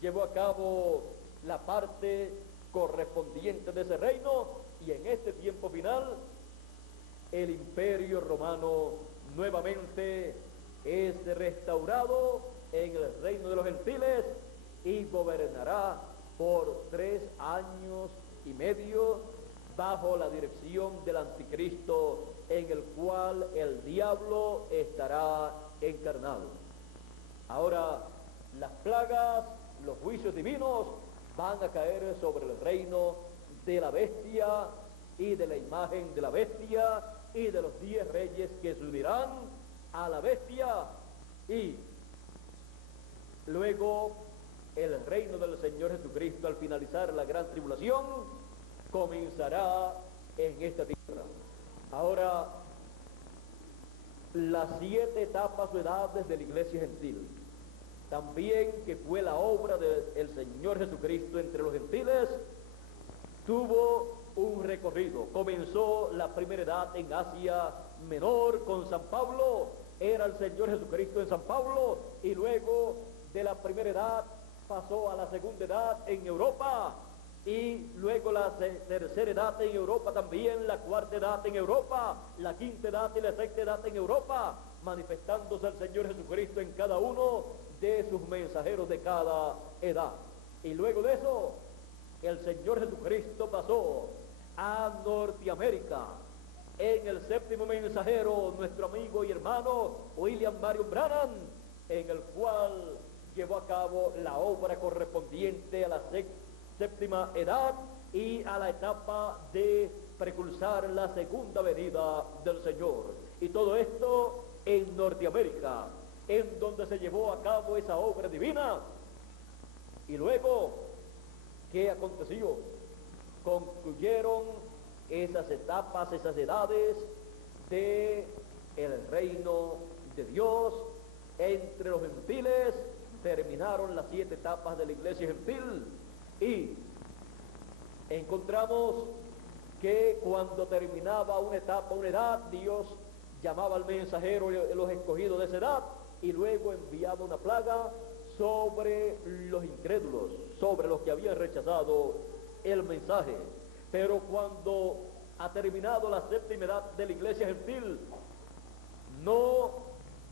llevó a cabo la parte correspondiente de ese reino, y en este tiempo final el imperio romano nuevamente es restaurado en el reino de los gentiles y gobernará por 3 años y medio bajo la dirección del anticristo, en el cual el diablo estará encarnado. Ahora, las plagas, los juicios divinos van a caer sobre el reino de la bestia y de la imagen de la bestia y de los 10 reyes que se unirán a la bestia, y luego el reino del Señor Jesucristo, al finalizar la gran tribulación, comenzará en esta tierra. Ahora, las 7 etapas o edades de la iglesia gentil, también que fue la obra del Señor Jesucristo entre los gentiles, tuvo un recorrido. Comenzó la primera edad en Asia Menor con San Pablo, era el Señor Jesucristo en San Pablo, y luego de la primera edad pasó a la segunda edad en Europa, y luego la tercera edad en Europa también, la cuarta edad en Europa, la quinta edad y la sexta edad en Europa, manifestándose el Señor Jesucristo en cada uno de sus mensajeros de cada edad. Y luego de eso, el Señor Jesucristo pasó a Norteamérica en el 7º mensajero, nuestro amigo y hermano William Marion Branham, en el cual llevó a cabo la obra correspondiente a la 7ª edad y a la etapa de precursar la segunda venida del Señor. Y todo esto en Norteamérica, en donde se llevó a cabo esa obra divina. Y luego, ¿qué aconteció? Concluyeron esas etapas, esas edades de el reino de Dios entre los gentiles. Terminaron las 7 etapas de la iglesia gentil, y encontramos que cuando terminaba una etapa, una edad, Dios llamaba al mensajero de los escogidos de esa edad, y luego enviaba una plaga sobre los incrédulos, sobre los que habían rechazado el mensaje. Pero cuando ha terminado la 7ª edad de la iglesia gentil, no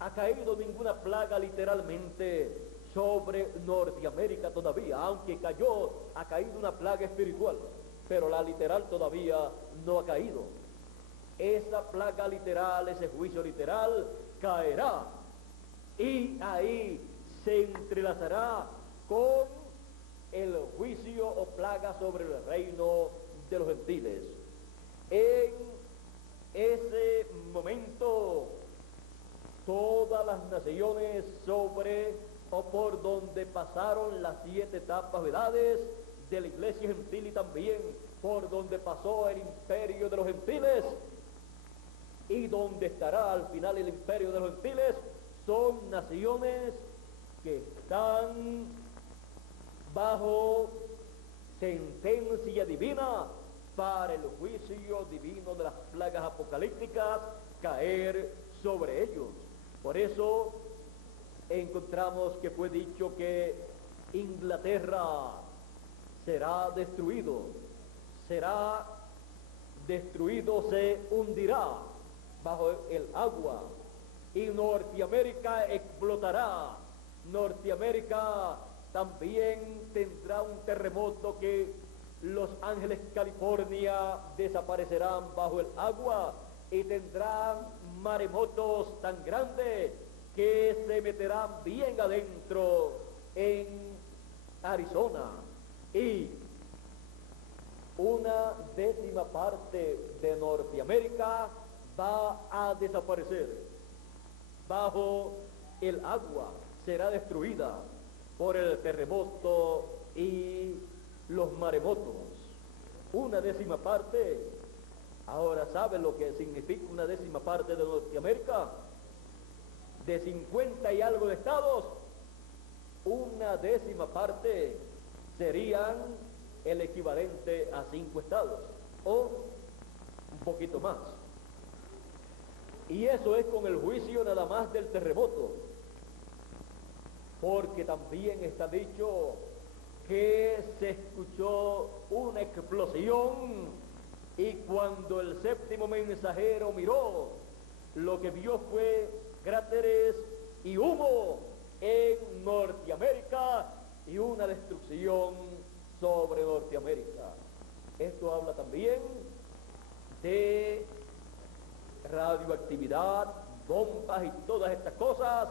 ha caído ninguna plaga literalmente sobre Norteamérica todavía, aunque ha caído una plaga espiritual, pero la literal todavía no ha caído. Esa plaga literal, ese juicio literal caerá, y ahí se entrelazará con el juicio o plaga sobre el reino de los gentiles. En ese momento, todas las naciones sobre o por donde pasaron las 7 etapas o edades de la iglesia gentil, y también por donde pasó el imperio de los gentiles, y donde estará al final el imperio de los gentiles, son naciones que están bajo sentencia divina para el juicio divino de las plagas apocalípticas caer sobre ellos. Por eso encontramos que fue dicho que Inglaterra será destruido, se hundirá bajo el agua, y Norteamérica explotará. Norteamérica también tendrá un terremoto que Los Ángeles, California, desaparecerán bajo el agua y tendrán maremotos tan grandes que se meterán bien adentro en Arizona, y una décima parte de Norteamérica va a desaparecer bajo el agua, será destruida por el terremoto y los maremotos. Una décima parte. Ahora, ¿saben lo que significa una décima parte de Norteamérica? De 50 y algo de estados, una décima parte serían el equivalente a 5 estados, o un poquito más. Y eso es con el juicio nada más del terremoto, porque también está dicho que se escuchó una explosión, y cuando el séptimo mensajero miró, lo que vio fue cráteres y humo en Norteamérica y una destrucción sobre Norteamérica. Esto habla también de radioactividad, bombas y todas estas cosas,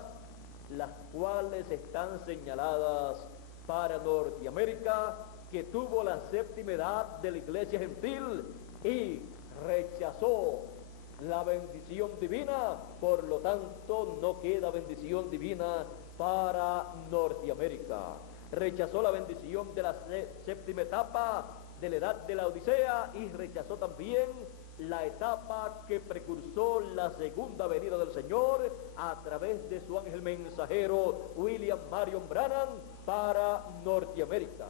las cuales están señaladas para Norteamérica, que tuvo la séptima edad de la iglesia gentil y rechazó la bendición divina. Por lo tanto, no queda bendición divina para Norteamérica. Rechazó la bendición de la séptima etapa de la edad de la Odisea, y rechazó también la etapa que precursó la segunda venida del Señor a través de su ángel mensajero William Marion Branham para Norteamérica.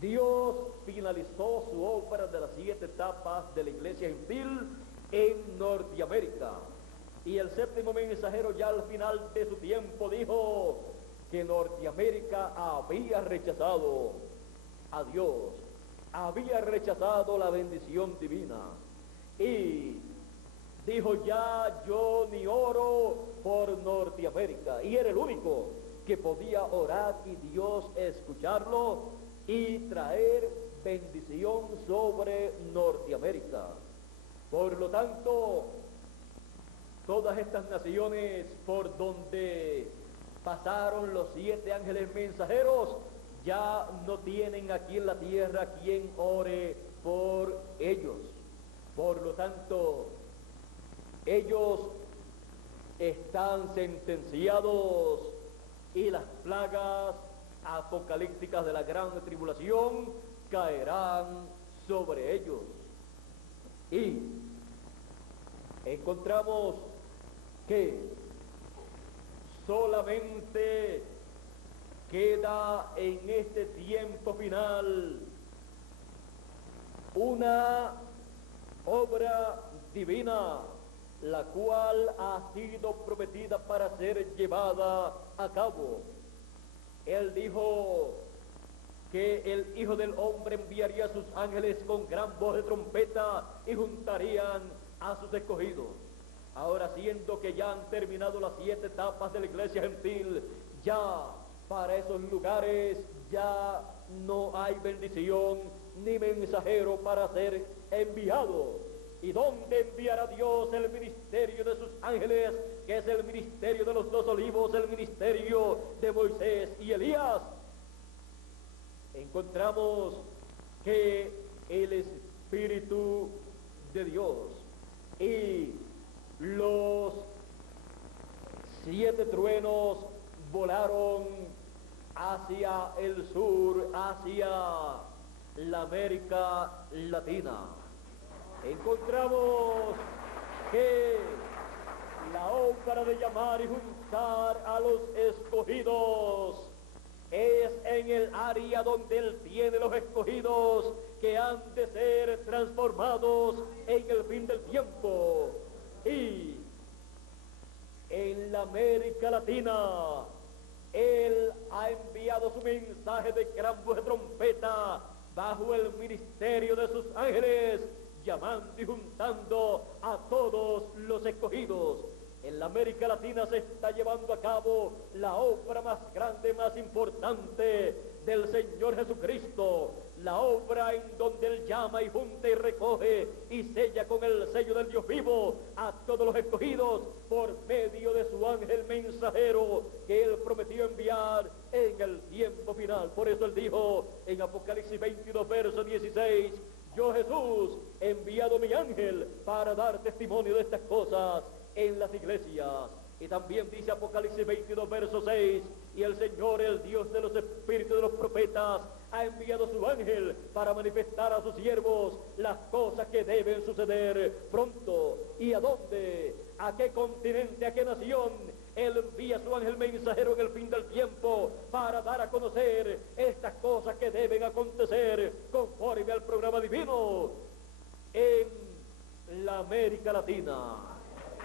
Dios finalizó su obra de las 7 etapas de la iglesia gentil en Norteamérica, y el séptimo mensajero ya al final de su tiempo dijo que Norteamérica había rechazado a Dios, había rechazado la bendición divina, y dijo: ya yo ni oro por Norteamérica. Y era el único que podía orar y Dios escucharlo y traer bendición sobre Norteamérica. Por lo tanto, todas estas naciones por donde pasaron los 7 ángeles mensajeros ya no tienen aquí en la tierra quien ore por ellos. Por lo tanto, ellos están sentenciados, y las plagas apocalípticas de la gran tribulación caerán sobre ellos. Y encontramos que solamente queda en este tiempo final una obra divina, la cual ha sido prometida para ser llevada a cabo. Él dijo que el Hijo del Hombre enviaría a sus ángeles con gran voz de trompeta y juntarían a sus escogidos. Ahora, siendo que ya han terminado las 7 etapas de la iglesia gentil, ya para esos lugares ya no hay bendición ni mensajero para ser enviado. ¿Y dónde enviará Dios el ministerio de sus ángeles, que es el ministerio de los 2 olivos, el ministerio de Moisés y Elías? Encontramos que el Espíritu de Dios y los 7 truenos volaron hacia el sur, hacia la América Latina. Encontramos que la obra de llamar y juntar a los escogidos es en el área donde Él tiene los escogidos que han de ser transformados en el fin del tiempo. Y en la América Latina Él ha enviado su mensaje de gran voz de trompeta bajo el ministerio de sus ángeles, llamando y juntando a todos los escogidos. En la América Latina se está llevando a cabo la obra más grande, más importante del Señor Jesucristo, la obra en donde Él llama y junta y recoge y sella con el sello del Dios vivo a todos los escogidos por medio de su ángel mensajero que Él prometió enviar en el tiempo final. Por eso Él dijo en Apocalipsis 22, verso 16, yo Jesús he enviado mi ángel para dar testimonio de estas cosas en las iglesias. Y también dice Apocalipsis 22, verso 6, y el Señor, el Dios de los espíritus de los profetas, ha enviado su ángel para manifestar a sus siervos las cosas que deben suceder pronto. ¿Y a dónde? ¿A qué continente? ¿A qué nación? Él envía su ángel mensajero en el fin del tiempo para dar a conocer estas cosas que deben acontecer conforme al programa divino en la América Latina.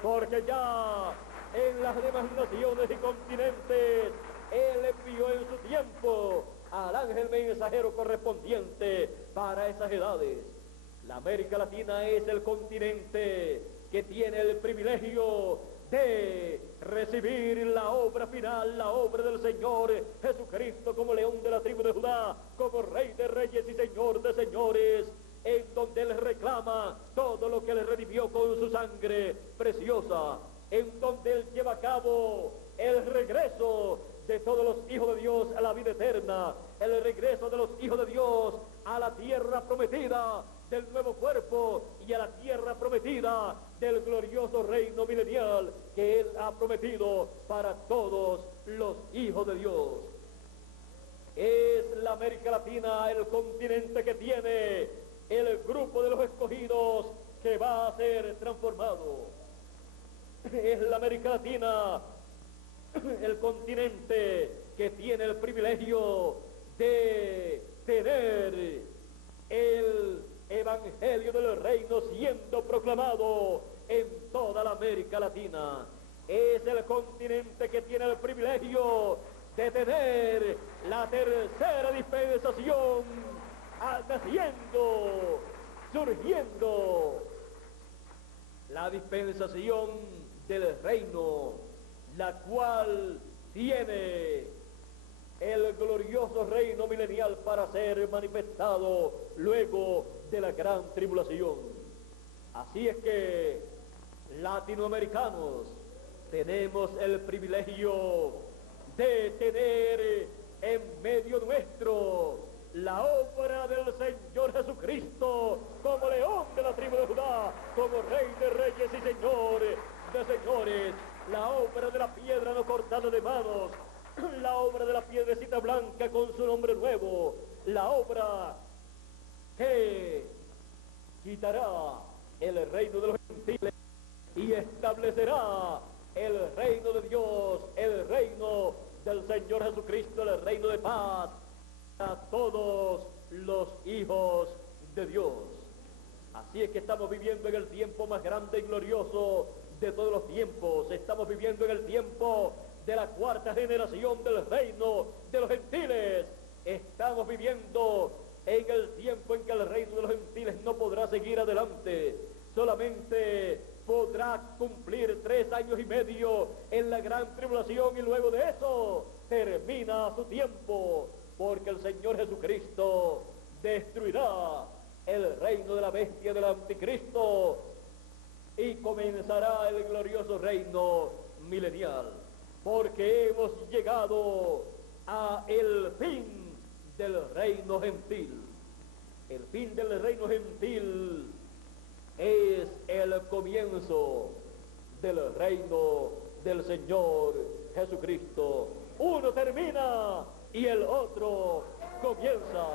Porque ya en las demás naciones y continentes Él envió en su tiempo al ángel mensajero correspondiente para esas edades. La América Latina es el continente que tiene el privilegio de recibir la obra final, la obra del Señor Jesucristo como león de la tribu de Judá, como Rey de reyes y Señor de señores, en donde Él reclama todo lo que Él redimió con su sangre preciosa, en donde Él lleva a cabo el regreso de todos los hijos de Dios a la vida eterna, el regreso de los hijos de Dios a la tierra prometida del nuevo cuerpo y a la tierra prometida del glorioso reino milenial que Él ha prometido para todos los hijos de Dios. Es la América Latina el continente que tiene el grupo de los escogidos que va a ser transformado. Es la América Latina el continente que tiene el privilegio de tener el evangelio del reino siendo proclamado en toda la América Latina. Es el continente que tiene el privilegio de tener la tercera dispensación naciendo, surgiendo, la dispensación del reino, la cual tiene el glorioso reino milenial para ser manifestado luego de la gran tribulación. Así es que latinoamericanos tenemos el privilegio de tener en medio nuestro la obra del Señor Jesucristo como león de la tribu de Judá, como Rey de reyes y Señor de señores, la obra de la piedra no cortada de manos, la obra de la piedrecita blanca con su nombre nuevo, la obra que quitará el reino de los gentiles y establecerá el reino de Dios, el reino del Señor Jesucristo, el reino de paz a todos los hijos de Dios. Así es que estamos viviendo en el tiempo más grande y glorioso de todos los tiempos. Estamos viviendo en el tiempo de la cuarta generación del reino de los gentiles. Estamos viviendo en el tiempo en que el reino de los gentiles no podrá seguir adelante, solamente podrá cumplir 3 años y medio en la gran tribulación y luego de eso termina su tiempo, porque el Señor Jesucristo destruirá el reino de la bestia del anticristo y comenzará el glorioso reino milenial, porque hemos llegado a el fin del reino gentil. El fin del reino gentil es el comienzo del reino del Señor Jesucristo. Uno termina y el otro comienza.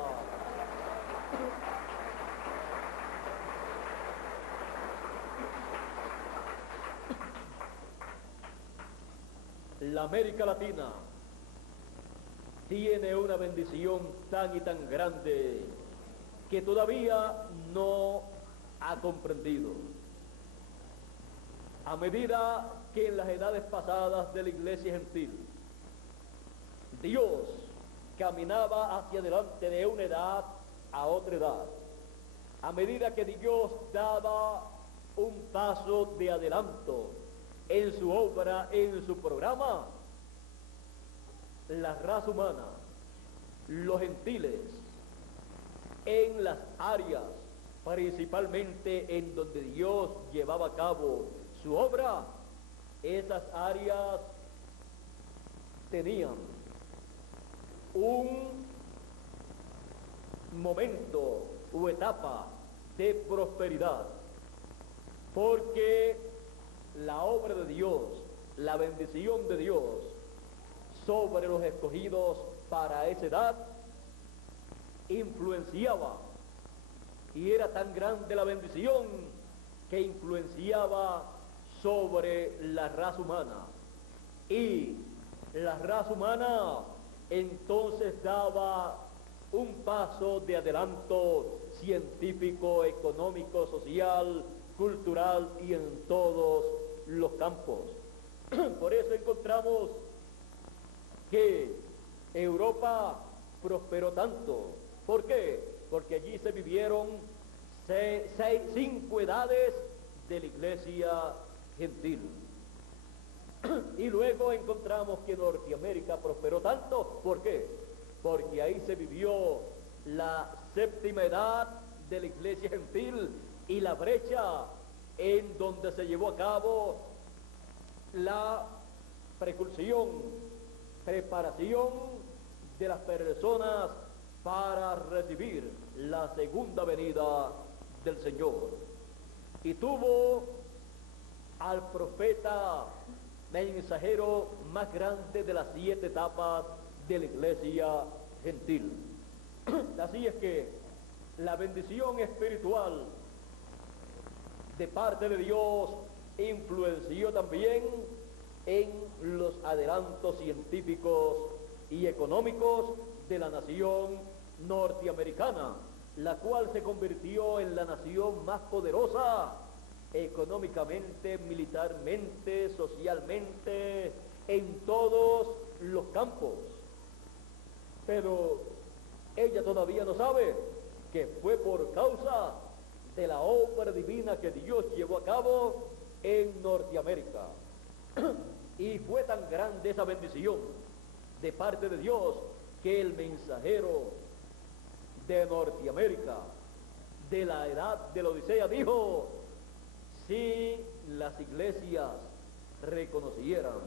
La América Latina tiene una bendición tan y tan grande que todavía no ha comprendido. A medida que en las edades pasadas de la iglesia gentil, Dios caminaba hacia adelante de una edad a otra edad, a medida que Dios daba un paso de adelanto en su obra, en su programa, la raza humana, los gentiles, en las áreas principalmente en donde Dios llevaba a cabo su obra, esas áreas tenían un momento o etapa de prosperidad, porque la obra de Dios, la bendición de Dios sobre los escogidos para esa edad influenciaba, y era tan grande la bendición que influenciaba sobre la raza humana, y la raza humana entonces daba un paso de adelanto científico, económico, social, cultural y en todos los campos. Por eso encontramos que Europa prosperó tanto. ¿Por qué? Porque allí se vivieron 5 edades de la iglesia gentil. Y luego encontramos que Norteamérica prosperó tanto. ¿Por qué? Porque ahí se vivió la 7ª edad de la iglesia gentil y la brecha en donde se llevó a cabo la preparación de las personas para recibir la segunda venida del Señor. Y tuvo al profeta mensajero más grande de las 7 etapas de la iglesia gentil. Así es que la bendición espiritual de parte de Dios influenció también en los adelantos científicos y económicos de la nación norteamericana, la cual se convirtió en la nación más poderosa económicamente, militarmente, socialmente, en todos los campos. Pero ella todavía no sabe que fue por causa de la obra divina que Dios llevó a cabo en Norteamérica. Y fue tan grande esa bendición de parte de Dios que el mensajero de Norteamérica de la edad de la Odisea dijo: si las iglesias reconocieran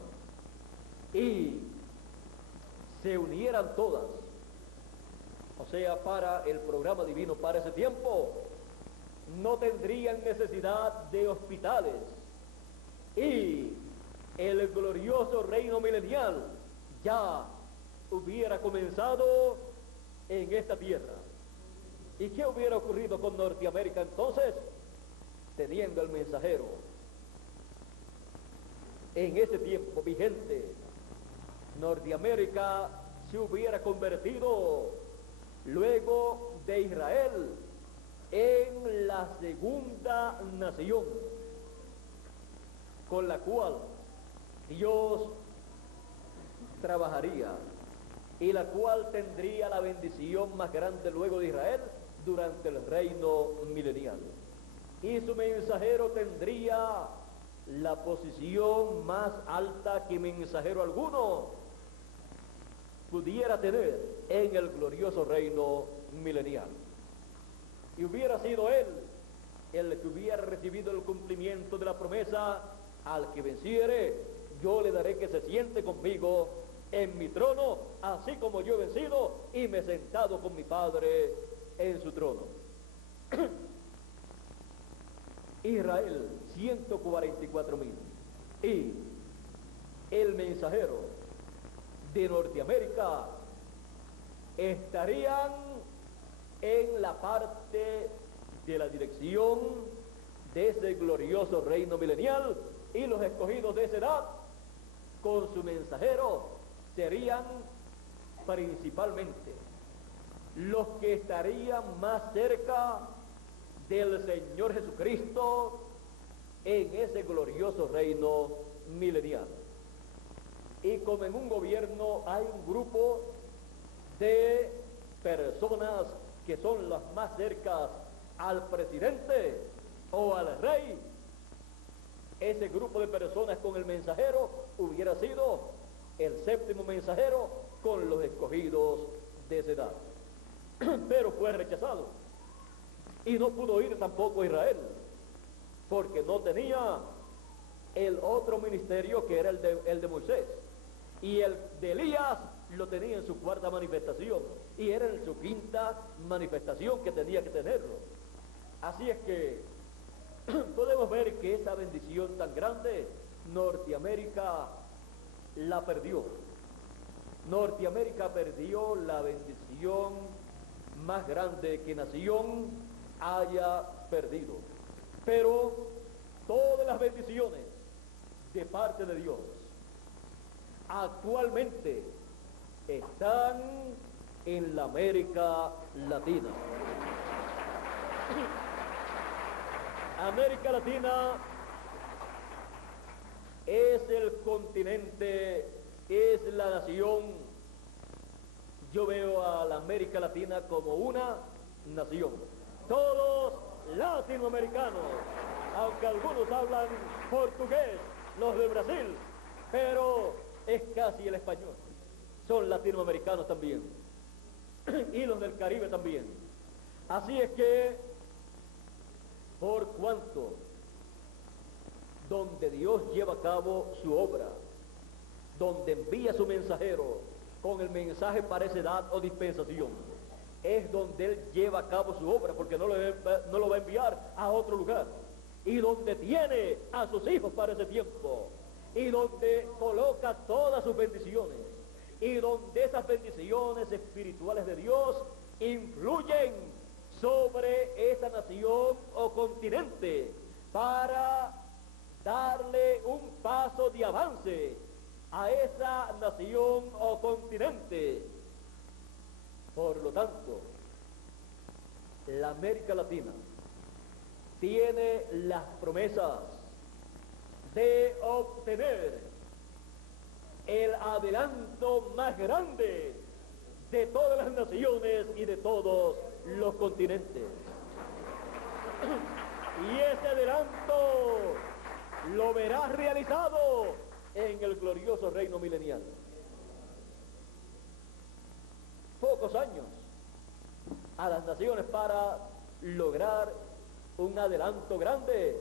y se unieran todas, o sea, para el programa divino para ese tiempo, no tendrían necesidad de hospitales y el glorioso reino milenial ya hubiera comenzado en esta tierra. ¿Y qué hubiera ocurrido con Norteamérica entonces? Teniendo el mensajero en ese tiempo vigente, Norteamérica se hubiera convertido luego de Israel en la segunda nación con la cual Dios trabajaría y la cual tendría la bendición más grande luego de Israel durante el reino milenial. Y su mensajero tendría la posición más alta que mensajero alguno pudiera tener en el glorioso reino milenial. Y hubiera sido él el que hubiera recibido el cumplimiento de la promesa: al que venciere, yo le daré que se siente conmigo en mi trono, así como yo he vencido y me he sentado con mi Padre en su trono. Israel, 144,000. Y el mensajero de Norteamérica estarían en la parte de la dirección de ese glorioso reino milenial, y los escogidos de esa edad con su mensajero serían principalmente los que estarían más cerca del Señor Jesucristo en ese glorioso reino milenial. Y como en un gobierno hay un grupo de personas que son las más cercas al presidente o al rey, ese grupo de personas con el mensajero hubiera sido el séptimo mensajero con los escogidos de esa edad. Pero fue rechazado y no pudo ir tampoco a Israel porque no tenía el otro ministerio que era el de Moisés, y el de Elías lo tenía en su cuarta manifestación y era en su quinta manifestación que tenía que tenerlo. Así es que podemos ver que esa bendición tan grande Norteamérica la perdió. Norteamérica perdió la bendición más grande que nación haya perdido. Pero todas las bendiciones de parte de Dios actualmente están en la América Latina. América Latina es el continente, es la nación. Yo veo a la América Latina como una nación. Todos latinoamericanos, aunque algunos hablan portugués, los de Brasil, pero es casi el español. Son latinoamericanos también. Y los del Caribe también. Así es que, por cuanto donde Dios lleva a cabo su obra, donde envía su mensajero con el mensaje para esa edad o dispensación, es donde Él lleva a cabo su obra, porque no lo va a enviar a otro lugar, y donde tiene a sus hijos para ese tiempo, y donde coloca todas sus bendiciones, y donde esas bendiciones espirituales de Dios influyen sobre esa nación o continente para darle un paso de avance a esa nación o continente. Por lo tanto, la América Latina tiene las promesas de obtener el adelanto más grande de todas las naciones y de todos los continentes. Y ese adelanto lo verás realizado en el glorioso reino milenial. Pocos años a las naciones para lograr un adelanto grande.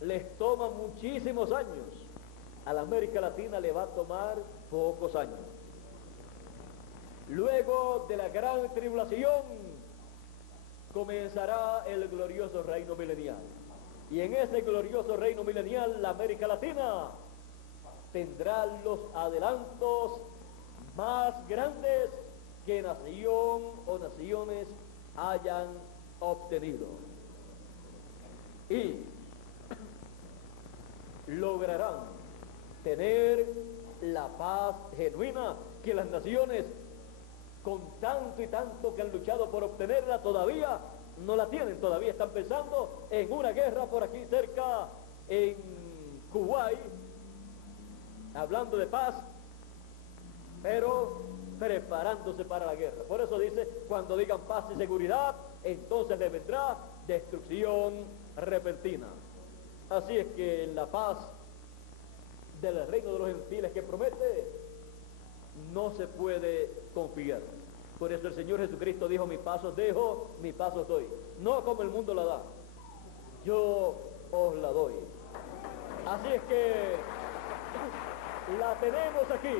Les toma muchísimos años. A la América Latina le va a tomar pocos años. Luego de la gran tribulación comenzará el glorioso reino milenial. Y en ese glorioso reino milenial la América Latina tendrá los adelantos más grandes que nación o naciones hayan obtenido. Y lograrán tener la paz genuina que las naciones, con tanto y tanto que han luchado por obtenerla, todavía no la tienen. Todavía están pensando en una guerra por aquí cerca, en Kuwait, hablando de paz, pero preparándose para la guerra. Por eso dice, cuando digan paz y seguridad, entonces les vendrá destrucción repentina. Así es que en la paz del reino de los gentiles que promete, no se puede confiar. Por eso el Señor Jesucristo dijo, mi paz os dejo, mi paz os doy. No como el mundo la da, yo os la doy. Así es que la tenemos aquí.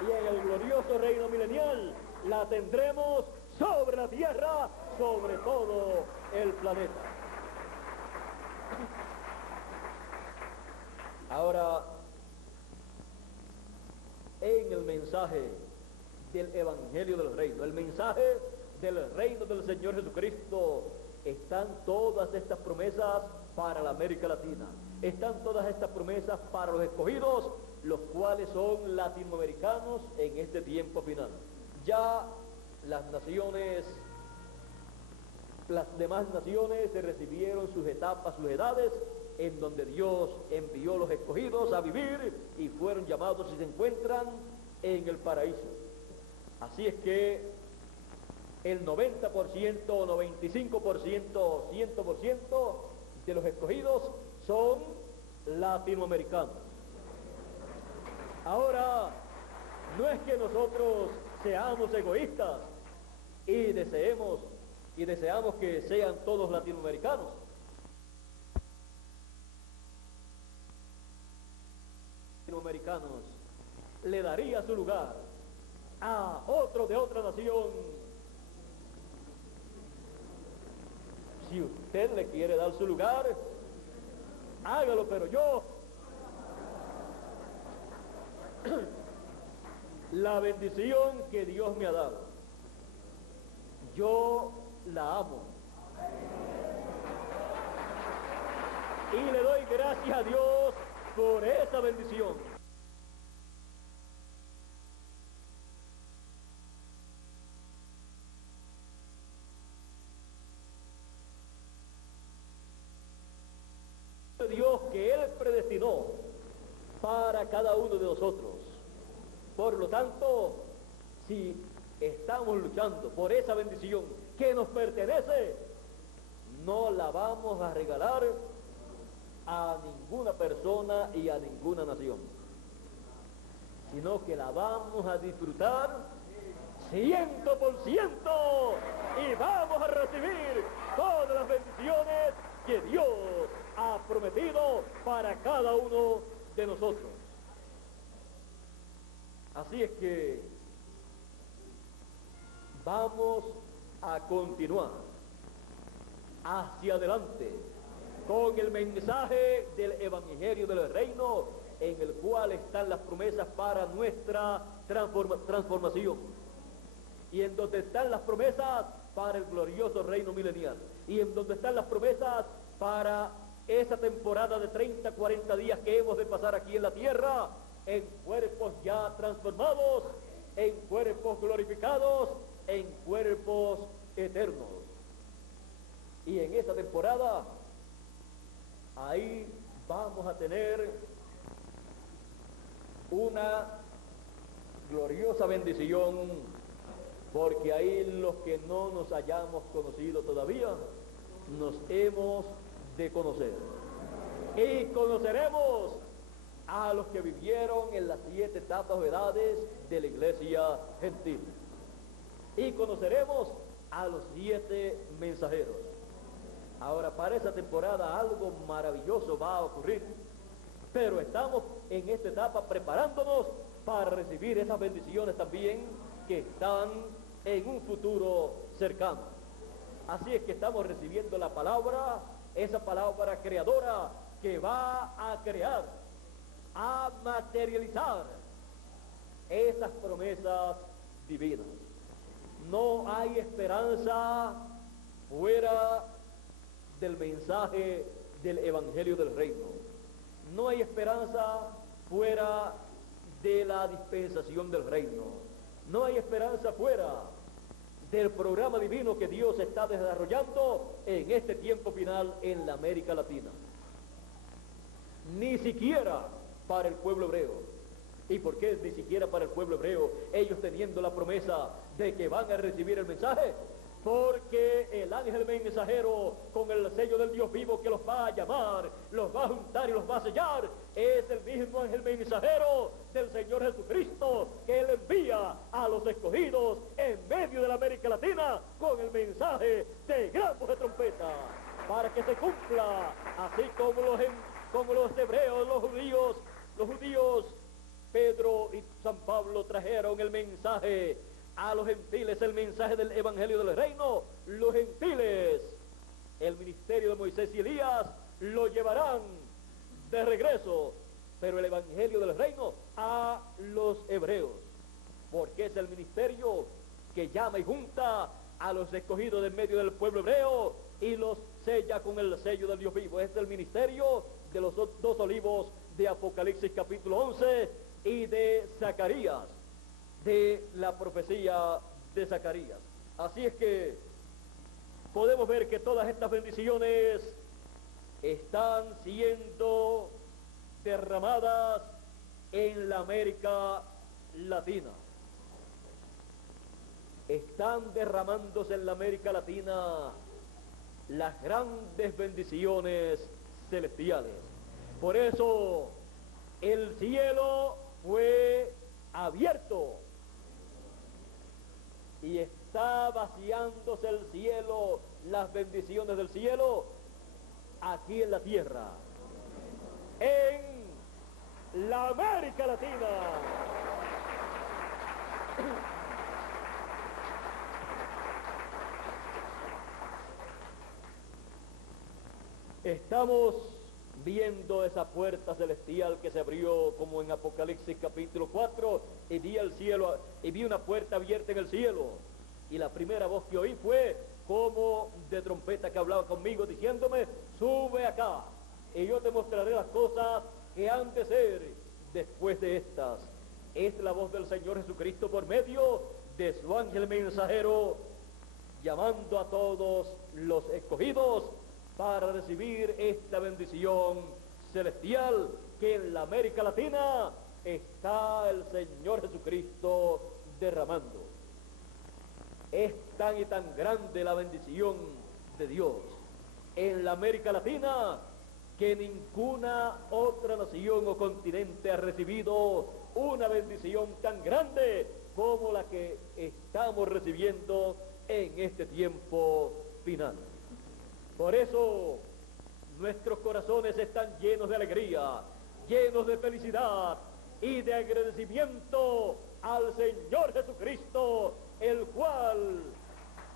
Y en el glorioso reino milenial la tendremos sobre la tierra, sobre todo el planeta. Ahora, en el mensaje del Evangelio del Reino, el mensaje del reino del Señor Jesucristo, están todas estas promesas para la América Latina. Están todas estas promesas para los escogidos, los cuales son latinoamericanos en este tiempo final. Ya las naciones, las demás naciones se recibieron sus etapas, sus edades, en donde Dios envió los escogidos a vivir y fueron llamados y se encuentran en el paraíso. Así es que el 90%, 95%, 100% de los escogidos son latinoamericanos. Ahora, no es que nosotros seamos egoístas y deseamos que sean todos latinoamericanos. Latinoamericanos le daría su lugar a otro de otra nación. Si usted le quiere dar su lugar, hágalo, pero yo, la bendición que Dios me ha dado, yo la amo. Y le doy gracias a Dios por esa bendición. Dios que Él predestinó para cada uno de nosotros. Por lo tanto, si estamos luchando por esa bendición que nos pertenece, no la vamos a regalar a ninguna persona y a ninguna nación, sino que la vamos a disfrutar 100% y vamos a recibir todas las bendiciones que Dios ha prometido para cada uno de nosotros. Así es que vamos a continuar hacia adelante con el mensaje del Evangelio del Reino, en el cual están las promesas para nuestra transformación, y en donde están las promesas para el glorioso reino milenial, y en donde están las promesas para esa temporada de 30, 40 días que hemos de pasar aquí en la tierra, en cuerpos ya transformados, en cuerpos glorificados, en cuerpos eternos. Y en esa temporada, ahí vamos a tener una gloriosa bendición, porque ahí los que no nos hayamos conocido todavía, nos hemos de conocer. Y conoceremos a los que vivieron en las 7 etapas o edades de la iglesia gentil. Y conoceremos a los 7 mensajeros. Ahora, para esa temporada algo maravilloso va a ocurrir, pero estamos en esta etapa preparándonos para recibir esas bendiciones también que están en un futuro cercano. Así es que estamos recibiendo la palabra, esa palabra creadora que va a crear, a materializar esas promesas divinas. No hay esperanza fuera del mensaje del Evangelio del Reino. No hay esperanza fuera de la dispensación del reino. No hay esperanza fuera del programa divino que Dios está desarrollando en este tiempo final en la América Latina. Ni siquiera para el pueblo hebreo. ¿Y por qué ni siquiera para el pueblo hebreo? Ellos teniendo la promesa de que van a recibir el mensaje, porque el ángel mensajero con el sello del Dios vivo que los va a llamar, los va a juntar y los va a sellar, es el mismo ángel mensajero del Señor Jesucristo que Él envía a los escogidos en medio de la América Latina con el mensaje de gran voz de trompeta, para que se cumpla, así como los hebreos, los judíos, Pedro y San Pablo trajeron el mensaje a los gentiles, el mensaje del Evangelio del Reino. Los gentiles, el ministerio de Moisés y Elías, lo llevarán de regreso, pero el Evangelio del Reino a los hebreos, porque es el ministerio que llama y junta a los escogidos del medio del pueblo hebreo y los sella con el sello del Dios vivo. Es el ministerio de los 2 olivos de Apocalipsis capítulo 11 y de Zacarías, de la profecía de Zacarías. Así es que podemos ver que todas estas bendiciones están siendo derramadas en la América Latina. están derramándose en la América Latina las grandes bendiciones celestiales. Por eso el cielo fue abierto y está vaciándose el cielo, las bendiciones del cielo, aquí en la tierra, en la América Latina. Estamos viendo esa puerta celestial que se abrió como en Apocalipsis capítulo 4, y vi el cielo, y vi una puerta abierta en el cielo, y la primera voz que oí fue como de trompeta que hablaba conmigo diciéndome: sube acá y yo te mostraré las cosas que han de ser después de estas. Es la voz del Señor Jesucristo por medio de su ángel mensajero, llamando a todos los escogidos para recibir esta bendición celestial que en la América Latina está el Señor Jesucristo derramando. Es tan y tan grande la bendición de Dios en la América Latina que ninguna otra nación o continente ha recibido una bendición tan grande como la que estamos recibiendo en este tiempo final. Por eso nuestros corazones están llenos de alegría, llenos de felicidad y de agradecimiento al Señor Jesucristo, el cual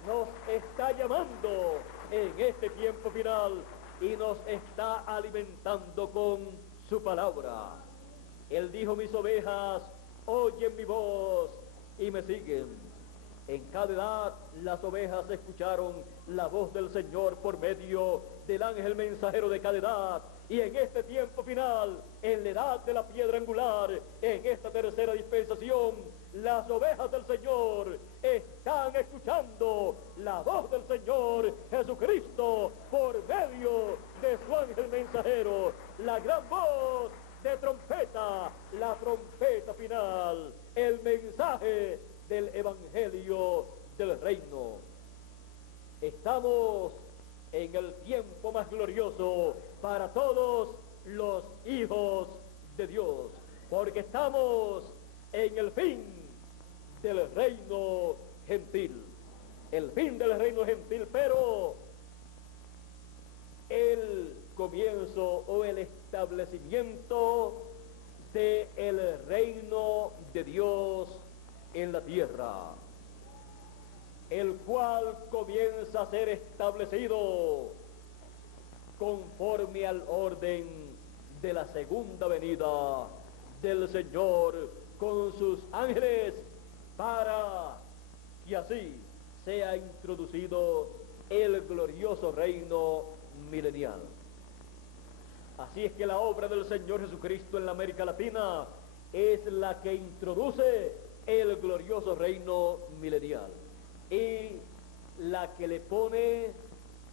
nos está llamando en este tiempo final y nos está alimentando con su palabra. Él dijo: mis ovejas oyen mi voz y me siguen. En cada edad las ovejas escucharon la voz del Señor por medio del ángel mensajero de cada edad. Y en este tiempo final, en la edad de la piedra angular, en esta tercera dispensación, las ovejas del Señor están escuchando la voz del Señor Jesucristo por medio de su ángel mensajero. La gran voz de trompeta, la trompeta final, el mensaje del Evangelio del Reino. Estamos en el tiempo más glorioso para todos los hijos de Dios, porque estamos en el fin del reino gentil, el fin del reino gentil, pero el comienzo o el establecimiento del reino de Dios en la tierra, el cual comienza a ser establecido conforme al orden de la segunda venida del Señor con sus ángeles, para que así sea introducido el glorioso reino milenial. Así es que la obra del Señor Jesucristo en la América Latina es la que introduce el glorioso reino milenial y la que le pone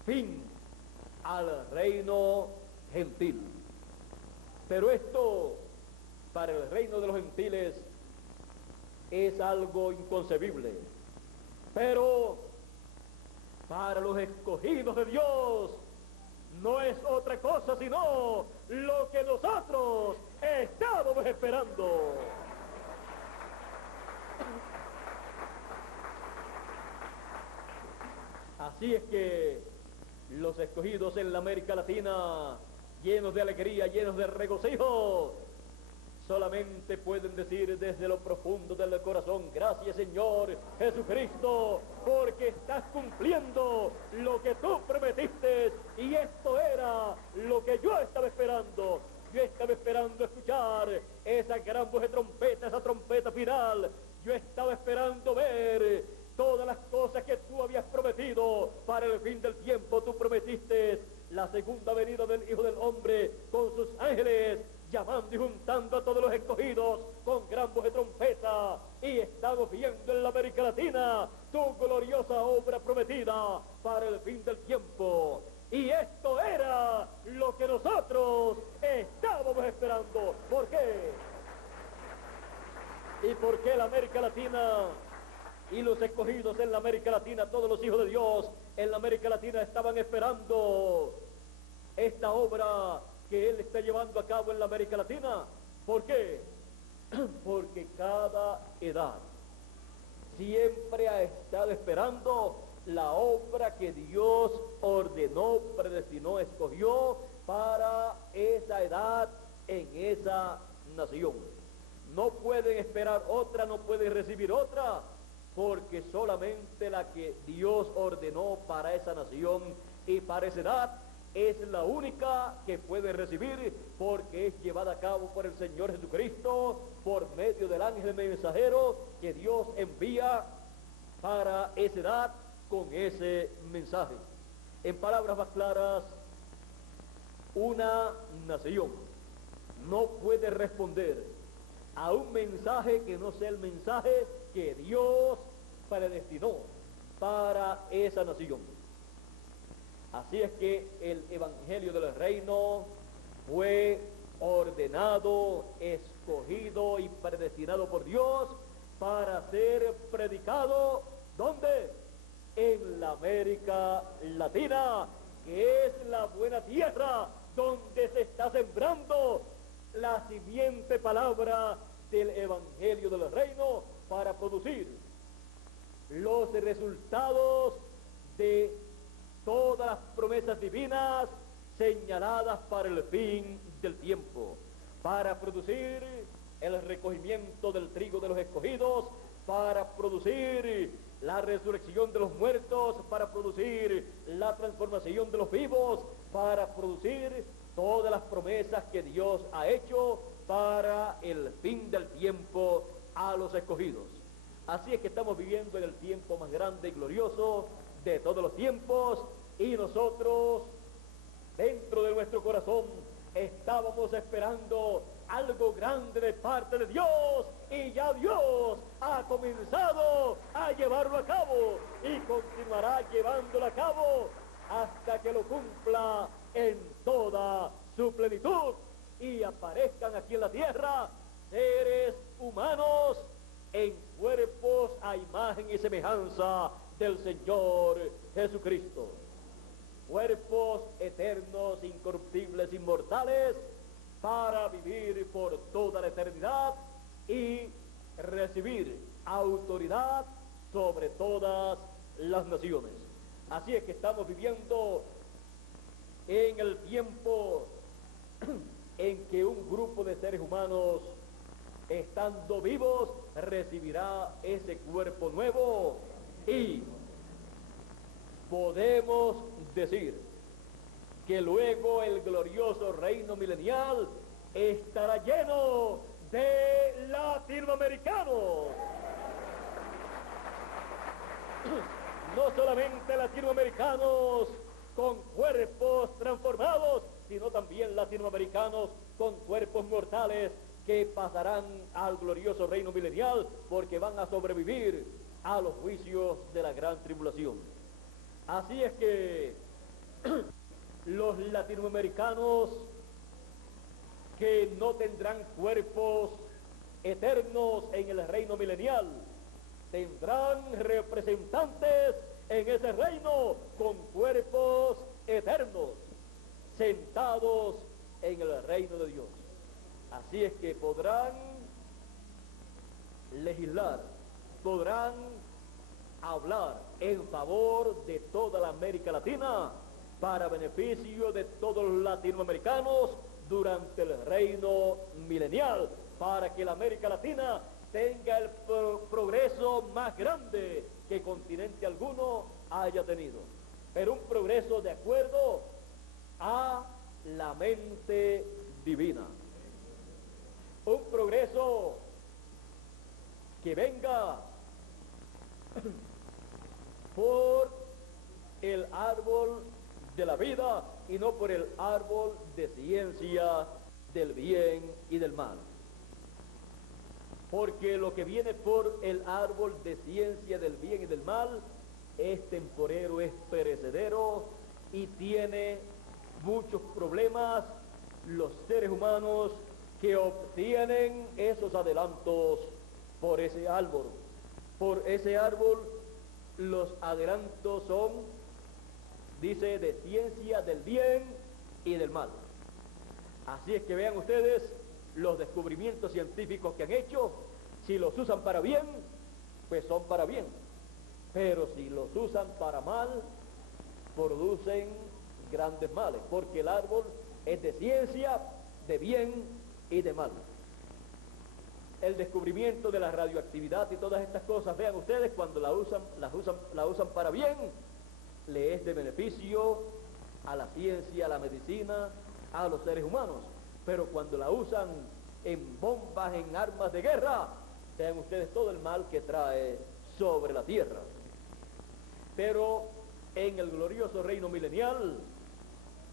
fin al reino gentil. Pero esto para el reino de los gentiles es algo inconcebible, pero para los escogidos de Dios no es otra cosa sino lo que nosotros estábamos esperando. Así es que los escogidos en la América Latina, llenos de alegría, llenos de regocijo, solamente pueden decir desde lo profundo del corazón: gracias, Señor Jesucristo, porque estás cumpliendo lo que tú prometiste, y esto era lo que yo estaba esperando. Yo estaba esperando escuchar esa gran voz de trompeta, esa trompeta final. Yo estaba esperando ver todas las cosas que tú habías prometido para el fin del tiempo. Tú prometiste la segunda venida del Hijo del Hombre con sus ángeles, llamando y juntando a todos los escogidos con gran voz de trompeta. Y estamos viendo en la América Latina tu gloriosa obra prometida para el fin del tiempo. Y esto era lo que nosotros estábamos esperando. ¿Por qué? ¿Y por qué la América Latina Y los escogidos en la América Latina, todos los hijos de Dios en la América Latina estaban esperando esta obra que Él está llevando a cabo en la América Latina. ¿Por qué? Porque cada edad siempre ha estado esperando la obra que Dios ordenó, predestinó, escogió para esa edad en esa nación. No pueden esperar otra, no pueden recibir otra, porque solamente la que Dios ordenó para esa nación y para esa edad es la única que puede recibir, porque es llevada a cabo por el Señor Jesucristo por medio del ángel mensajero que Dios envía para esa edad con ese mensaje. En palabras más claras, una nación no puede responder a un mensaje que no sea el mensaje que Dios predestinó para esa nación. Así es que el Evangelio del Reino fue ordenado, escogido y predestinado por Dios para ser predicado, ¿dónde? En la América Latina, que es la buena tierra donde se está sembrando la simiente palabra del Evangelio del Reino para producir los resultados de todas las promesas divinas señaladas para el fin del tiempo, para producir el recogimiento del trigo de los escogidos, para producir la resurrección de los muertos, para producir la transformación de los vivos, para producir todas las promesas que Dios ha hecho para el fin del tiempo a los escogidos. Así es que estamos viviendo en el tiempo más grande y glorioso de todos los tiempos, y nosotros dentro de nuestro corazón estábamos esperando algo grande de parte de Dios, y ya Dios ha comenzado a llevarlo a cabo y continuará llevándolo a cabo hasta que lo cumpla en toda su plenitud y aparezcan aquí en la tierra seres humanos en cuerpos a imagen y semejanza del Señor Jesucristo. Cuerpos eternos, incorruptibles, inmortales, para vivir por toda la eternidad y recibir autoridad sobre todas las naciones. Así es que estamos viviendo en el tiempo en que un grupo de seres humanos, estando vivos, recibirá ese cuerpo nuevo, y podemos decir que luego el glorioso reino milenial estará lleno de latinoamericanos. No solamente latinoamericanos con cuerpos transformados, sino también latinoamericanos con cuerpos mortales que pasarán al glorioso reino milenial, porque van a sobrevivir a los juicios de la gran tribulación. Así es que los latinoamericanos que no tendrán cuerpos eternos en el reino milenial tendrán representantes en ese reino con cuerpos eternos, sentados en el reino de Dios. Así es que podrán legislar, podrán hablar en favor de toda la América Latina, para beneficio de todos los latinoamericanos durante el reino milenial, para que la América Latina tenga el progreso más grande que continente alguno haya tenido, pero un progreso de acuerdo a la mente divina, un progreso que venga por el árbol de la vida y no por el árbol de ciencia del bien y del mal. Porque lo que viene por el árbol de ciencia del bien y del mal es temporero, es perecedero y tiene muchos problemas los seres humanos que obtienen esos adelantos por ese árbol. Por ese árbol los adelantos son, dice, de ciencia del bien y del mal. Así es que vean ustedes los descubrimientos científicos que han hecho. Si los usan para bien, pues son para bien. Pero si los usan para mal, producen grandes males, porque el árbol es de ciencia, de bien y de mal. El descubrimiento de la radioactividad y todas estas cosas, vean ustedes, cuando la usan para bien, le es de beneficio a la ciencia, a la medicina, a los seres humanos. Pero cuando la usan en bombas, en armas de guerra, vean ustedes todo el mal que trae sobre la tierra. Pero en el glorioso reino milenial,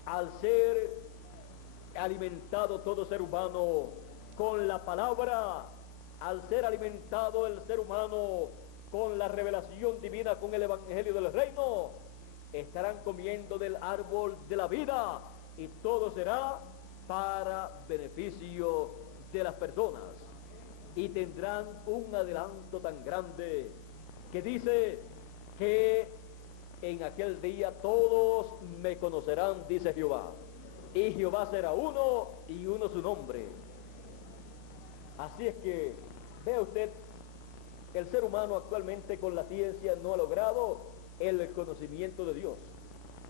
al ser alimentado todo ser humano con la palabra, al ser alimentado el ser humano con la revelación divina, con el evangelio del reino, estarán comiendo del árbol de la vida, y todo será para beneficio de las personas. Y tendrán un adelanto tan grande que dice que en aquel día todos me conocerán, dice Jehová, y Jehová será uno y uno su nombre. Así es que, vea usted, el ser humano actualmente con la ciencia no ha logrado el conocimiento de Dios,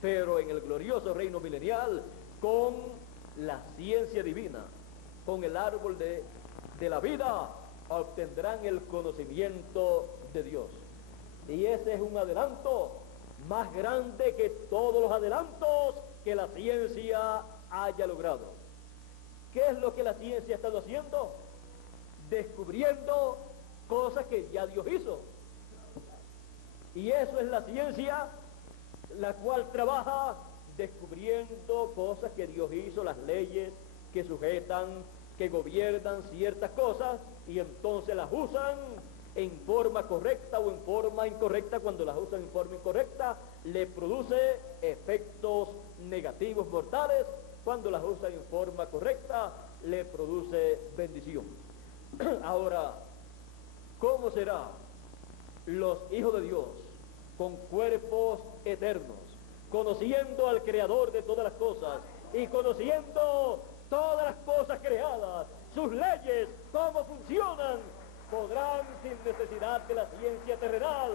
pero en el glorioso reino milenial, con la ciencia divina, con el árbol de la vida, obtendrán el conocimiento de Dios. Y ese es un adelanto más grande que todos los adelantos que la ciencia haya logrado. ¿Qué es lo que la ciencia ha estado haciendo? Descubriendo cosas que ya Dios hizo. Y eso es la ciencia, la cual trabaja descubriendo cosas que Dios hizo, las leyes que sujetan, que gobiernan ciertas cosas, y entonces las usan en forma correcta o en forma incorrecta. Cuando las usan en forma incorrecta, le produce efectos negativos mortales. Cuando las usan en forma correcta, le produce bendición. Ahora, ¿cómo será los hijos de Dios con cuerpos eternos, conociendo al Creador de todas las cosas y conociendo todas las cosas creadas, sus leyes, cómo funcionan? Podrán, sin necesidad de la ciencia terrenal,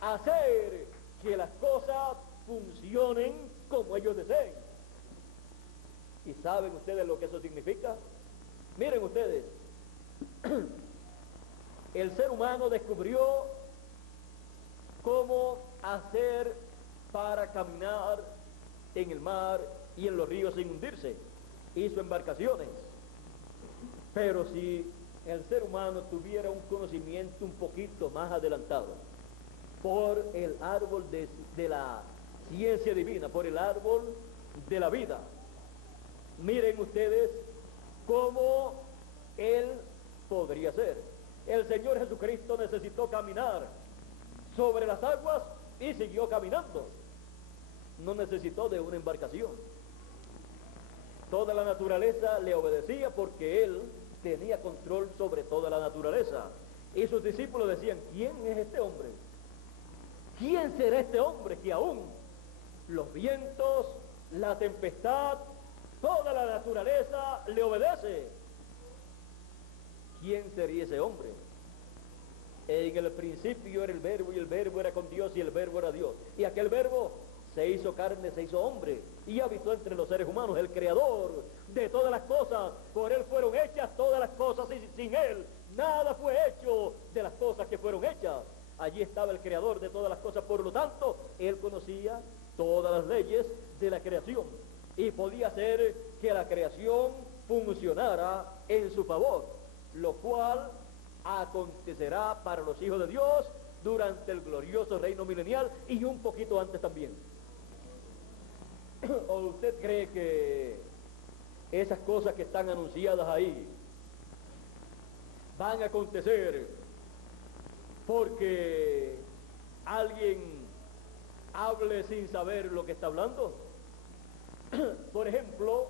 hacer que las cosas funcionen como ellos deseen. ¿Y saben ustedes lo que eso significa? Miren ustedes, el ser humano descubrió cómo hacer para caminar en el mar y en los ríos sin hundirse. Hizo embarcaciones. Pero si el ser humano tuviera un conocimiento un poquito más adelantado por el árbol de la ciencia divina, por el árbol de la vida, miren ustedes cómo él podría ser. El Señor Jesucristo necesitó caminar sobre las aguas y siguió caminando. No necesitó de una embarcación. Toda la naturaleza le obedecía porque él tenía control sobre toda la naturaleza. Y sus discípulos decían: ¿quién es este hombre? ¿Quién será este hombre que aún los vientos, la tempestad, toda la naturaleza le obedece? ¿Quién sería ese hombre? En el principio era el verbo, y el verbo era con Dios, y el verbo era Dios. Y aquel verbo se hizo carne, se hizo hombre, y habitó entre los seres humanos. El creador de todas las cosas, por él fueron hechas todas las cosas, y sin él nada fue hecho de las cosas que fueron hechas. Allí estaba el creador de todas las cosas, por lo tanto, él conocía todas las leyes de la creación, y podía hacer que la creación funcionara en su favor, lo cual acontecerá para los hijos de Dios durante el glorioso reino milenial y un poquito antes también. ¿O usted cree que esas cosas que están anunciadas ahí van a acontecer porque alguien hable sin saber lo que está hablando? Por ejemplo,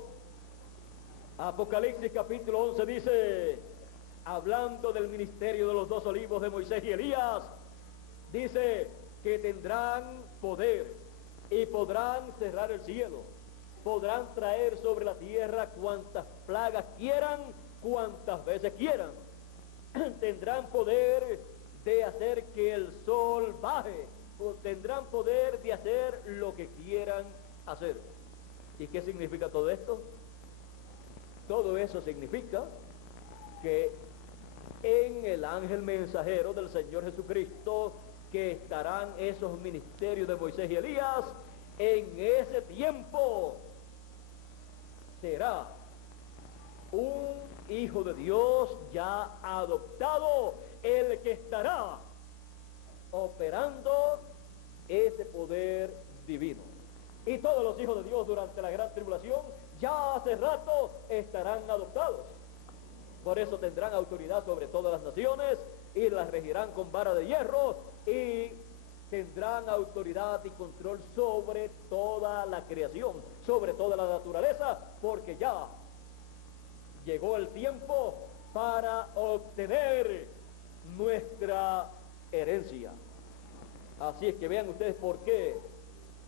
Apocalipsis capítulo 11 dice: hablando del ministerio de los 2 olivos de Moisés y Elías, dice que tendrán poder y podrán cerrar el cielo, podrán traer sobre la tierra cuantas plagas quieran, cuantas veces quieran, tendrán poder de hacer que el sol baje, tendrán poder de hacer lo que quieran hacer. ¿Y qué significa todo esto? Todo eso significa que en el ángel mensajero del Señor Jesucristo, que estarán esos ministerios de Moisés y Elías, en ese tiempo será un hijo de Dios ya adoptado, el que estará operando ese poder divino. Y todos los hijos de Dios durante la gran tribulación ya hace rato estarán adoptados. Por eso tendrán autoridad sobre todas las naciones y las regirán con vara de hierro y tendrán autoridad y control sobre toda la creación, sobre toda la naturaleza, porque ya llegó el tiempo para obtener nuestra herencia. Así es que vean ustedes por qué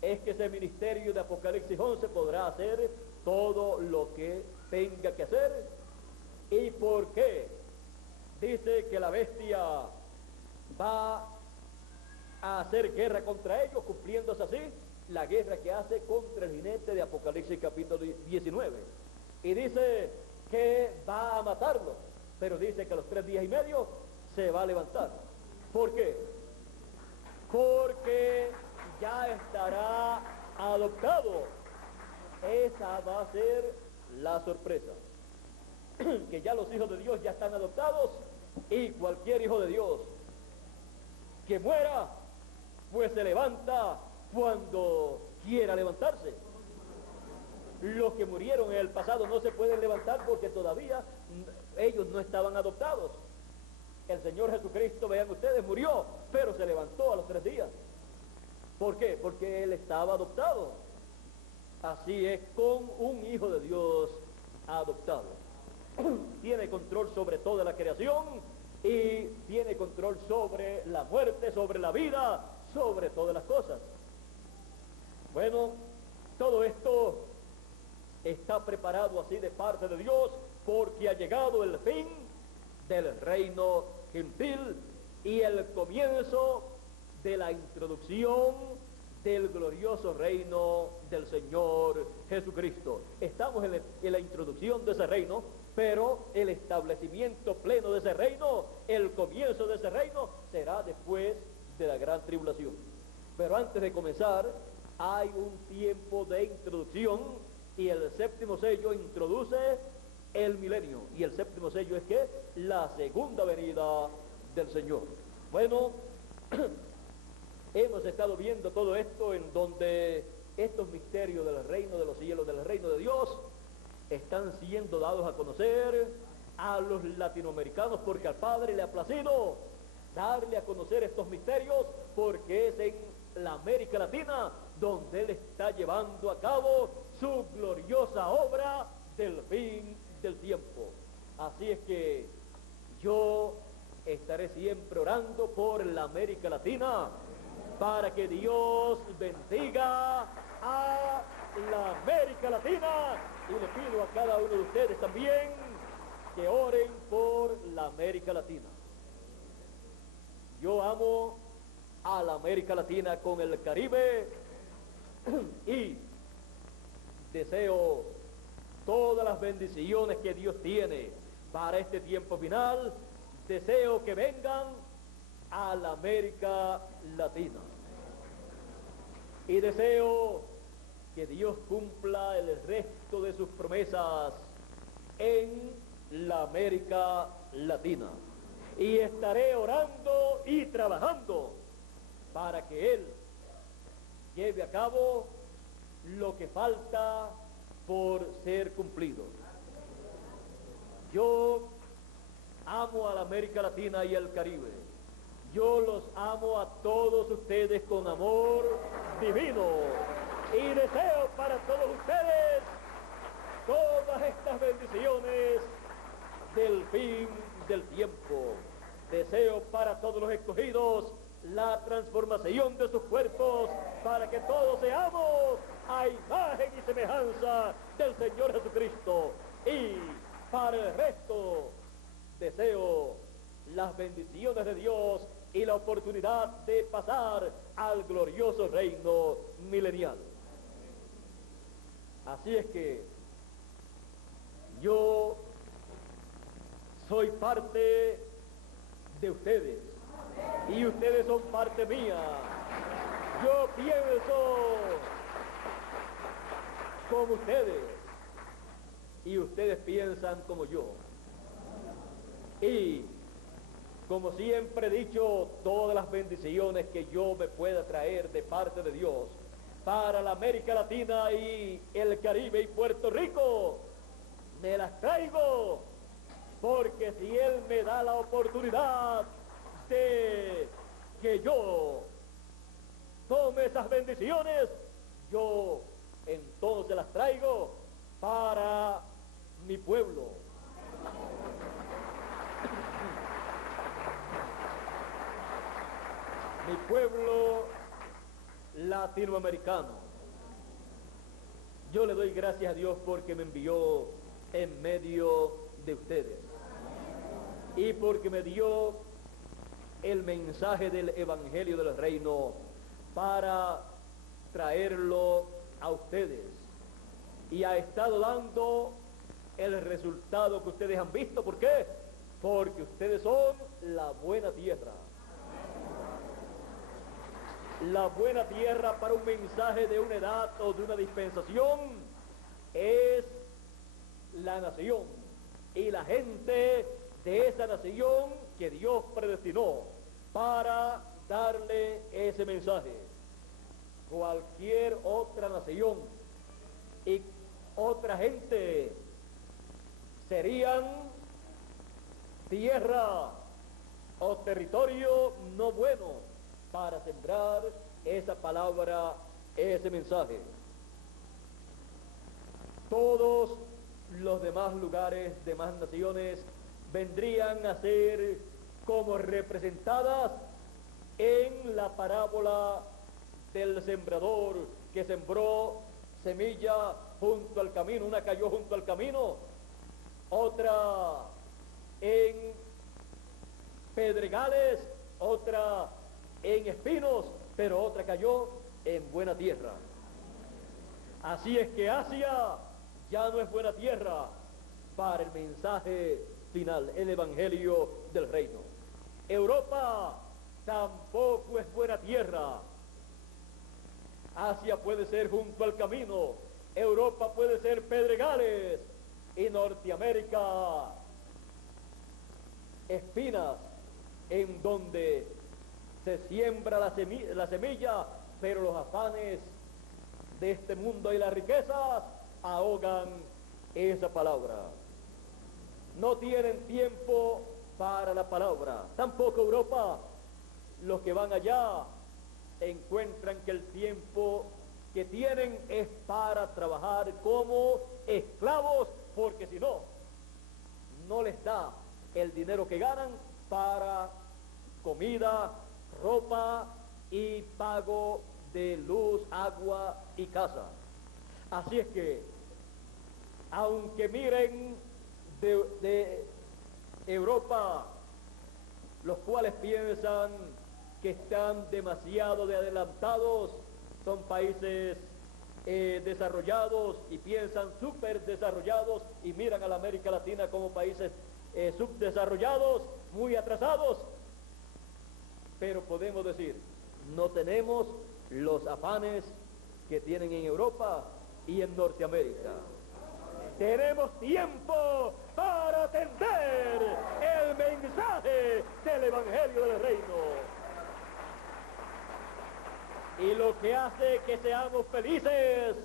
es que ese ministerio de Apocalipsis 11 podrá hacer todo lo que tenga que hacer, y por qué dice que la bestia va a hacer guerra contra ellos, cumpliéndose así la guerra que hace contra el jinete de Apocalipsis capítulo 19, y dice que va a matarlo, pero dice que a los 3 días y medio se va a levantar. ¿Por qué? Porque ya estará adoptado. Esa va a ser la sorpresa, que ya los hijos de Dios ya están adoptados, y cualquier hijo de Dios que muera, pues se levanta cuando quiera levantarse. Los que murieron en el pasado no se pueden levantar porque todavía ellos no estaban adoptados. El Señor Jesucristo, vean ustedes, murió, pero se levantó a los 3 días. ¿Por qué? Porque Él estaba adoptado. Así es con un hijo de Dios adoptado. Tiene control sobre toda la creación y tiene control sobre la muerte, sobre la vida, sobre todas las cosas. Bueno, todo esto está preparado así de parte de Dios, porque ha llegado el fin del reino gentil y el comienzo de la introducción del glorioso reino del Señor Jesucristo. Estamos en la introducción de ese reino, pero el establecimiento pleno de ese reino, el comienzo de ese reino, será después de la gran tribulación. Pero antes de comenzar, hay un tiempo de introducción, y el 7º sello introduce el milenio, y el 7º sello es que la segunda venida del Señor. Bueno, hemos estado viendo todo esto, en donde estos misterios del reino de los cielos, del reino de Dios, están siendo dados a conocer a los latinoamericanos, porque al Padre le ha placido darle a conocer estos misterios, porque es en la América Latina donde Él está llevando a cabo su gloriosa obra del fin del tiempo. Así es que yo estaré siempre orando por la América Latina, para que Dios bendiga a la América Latina, y le pido a cada uno de ustedes también que oren por la América Latina. Yo amo a la América Latina con el Caribe y deseo todas las bendiciones que Dios tiene para este tiempo final. Deseo que vengan a la América Latina, y deseo que Dios cumpla el resto de sus promesas en la América Latina, y estaré orando y trabajando para que Él lleve a cabo lo que falta por ser cumplido. Yo amo a la América Latina y al Caribe. Yo los amo a todos ustedes con amor divino, y deseo para todos ustedes todas estas bendiciones del fin del tiempo. Deseo para todos los escogidos la transformación de sus cuerpos para que todos seamos a imagen y semejanza del Señor Jesucristo. Y para el resto, deseo las bendiciones de Dios y la oportunidad de pasar al glorioso reino milenial. Así es que yo soy parte de ustedes y ustedes son parte mía. Yo pienso como ustedes y ustedes piensan como yo. Y como siempre he dicho, todas las bendiciones que yo me pueda traer de parte de Dios para la América Latina y el Caribe y Puerto Rico, me las traigo, porque si Él me da la oportunidad de que yo tome esas bendiciones, yo entonces las traigo para mi pueblo. Mi pueblo latinoamericano. Yo le doy gracias a Dios porque me envió en medio de ustedes y porque me dio el mensaje del Evangelio del Reino para traerlo a ustedes, y ha estado dando el resultado que ustedes han visto. ¿Por qué? Porque ustedes son la buena tierra. La buena tierra para un mensaje de una edad o de una dispensación es la nación y la gente de esa nación que Dios predestinó para darle ese mensaje. Cualquier otra nación y otra gente serían tierra o territorio no bueno para sembrar esa palabra, ese mensaje. Todos los demás lugares, demás naciones, vendrían a ser como representadas en la parábola del sembrador que sembró semilla junto al camino. Una cayó junto al camino, otra en pedregales, otra en espinos, pero otra cayó en buena tierra. Así es que Asia ya no es buena tierra para el mensaje final, el Evangelio del Reino. Europa tampoco es buena tierra. Asia puede ser junto al camino, Europa puede ser pedregales, y Norteamérica espinas, en donde se siembra la semilla, pero los afanes de este mundo y las riquezas ahogan esa palabra. No tienen tiempo para la palabra. Tampoco Europa. Los que van allá encuentran que el tiempo que tienen es para trabajar como esclavos, porque si no, no les da el dinero que ganan para comida, ropa y pago de luz, agua y casa. Así es que, aunque miren de Europa, los cuales piensan que están demasiado adelantados, son países desarrollados y piensan súper desarrollados, y miran a la América Latina como países subdesarrollados, muy atrasados. Pero podemos decir, no tenemos los afanes que tienen en Europa y en Norteamérica. Tenemos tiempo para atender el mensaje del Evangelio del Reino. Y lo que hace que seamos felices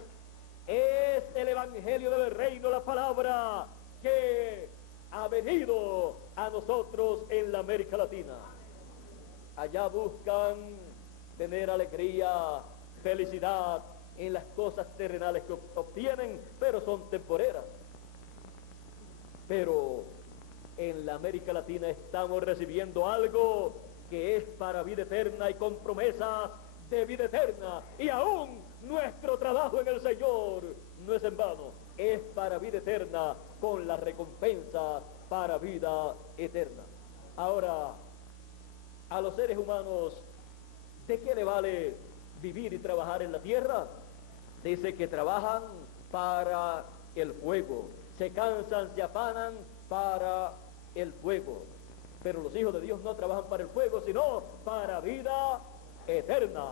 es el Evangelio del Reino, la palabra que ha venido a nosotros en la América Latina. Allá buscan tener alegría, felicidad en las cosas terrenales que obtienen, pero son temporeras. Pero en la América Latina estamos recibiendo algo que es para vida eterna y con promesas de vida eterna. Y aún nuestro trabajo en el Señor no es en vano, es para vida eterna con la recompensa para vida eterna. Ahora, a los seres humanos, ¿de qué le vale vivir y trabajar en la tierra? Dice que trabajan para el fuego, se cansan, se afanan para el fuego. Pero los hijos de Dios no trabajan para el fuego, sino para vida eterna.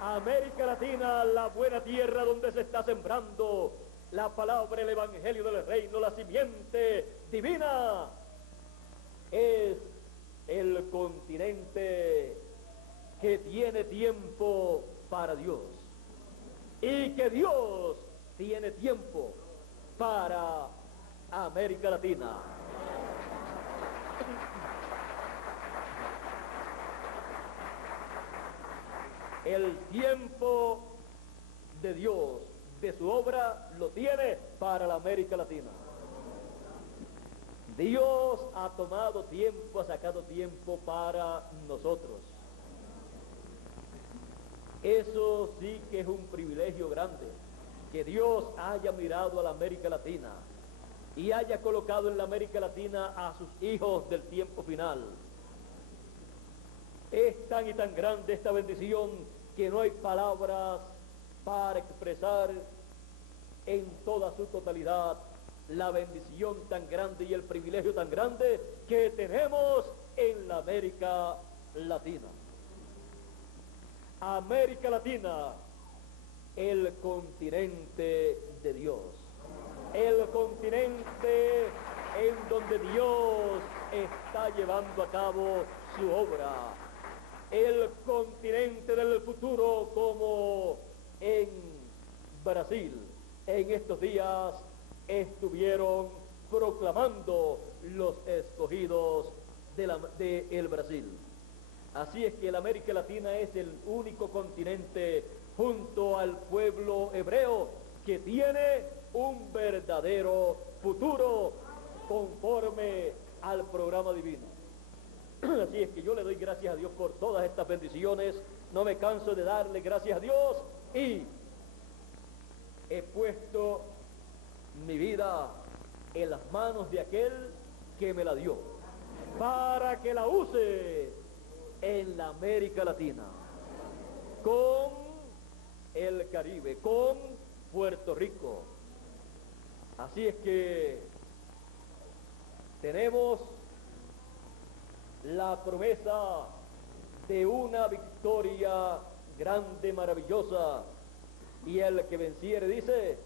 América Latina, la buena tierra donde se está sembrando la palabra, el evangelio del reino, la simiente divina, es el continente que tiene tiempo para Dios y que Dios tiene tiempo para América Latina. El tiempo de Dios, de su obra, lo tiene para la América Latina. Dios ha tomado tiempo, ha sacado tiempo para nosotros. Eso sí que es un privilegio grande, que Dios haya mirado a la América Latina y haya colocado en la América Latina a sus hijos del tiempo final. Es tan y tan grande esta bendición que no hay palabras para expresar en toda su totalidad la bendición tan grande y el privilegio tan grande que tenemos en la América Latina. América Latina, el continente de Dios, el continente en donde Dios está llevando a cabo su obra, el continente del futuro, como en Brasil en estos días estuvieron proclamando los escogidos de el Brasil. Así es que la América Latina es el único continente junto al pueblo hebreo que tiene un verdadero futuro conforme al programa divino. Así es que yo le doy gracias a Dios por todas estas bendiciones, no me canso de darle gracias a Dios y he puesto mi vida en las manos de aquel que me la dio, para que la use en la América Latina, con el Caribe, con Puerto Rico. Así es que tenemos la promesa de una victoria grande, maravillosa, y el que venciere, dice,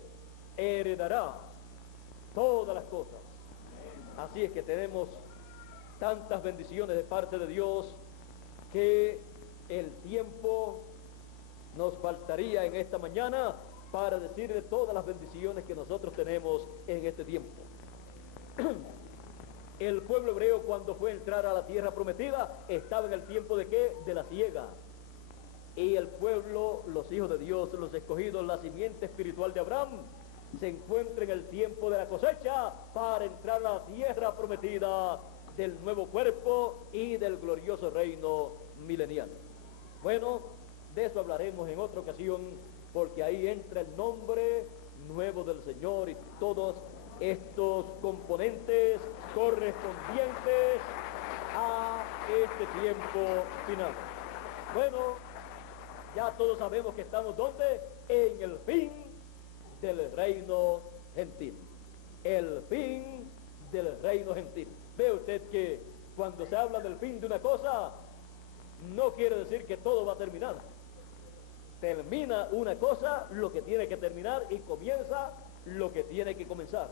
heredará todas las cosas. Así es que tenemos tantas bendiciones de parte de Dios que el tiempo nos faltaría en esta mañana para decirle todas las bendiciones que nosotros tenemos en este tiempo. El pueblo hebreo, cuando fue a entrar a la tierra prometida, estaba en el tiempo de ¿qué? De la siega. Y el pueblo, los hijos de Dios, los escogidos, la simiente espiritual de Abraham, se encuentra en el tiempo de la cosecha para entrar a la tierra prometida del nuevo cuerpo y del glorioso reino milenial. Bueno, de eso hablaremos en otra ocasión, porque ahí entra el nombre nuevo del Señor y todos estos componentes correspondientes a este tiempo final. Bueno, ya todos sabemos que estamos ¿dónde? En el fin del reino gentil. El fin del reino gentil. Ve usted que cuando se habla del fin de una cosa, no quiere decir que todo va a terminar. Termina una cosa lo que tiene que terminar y comienza lo que tiene que comenzar.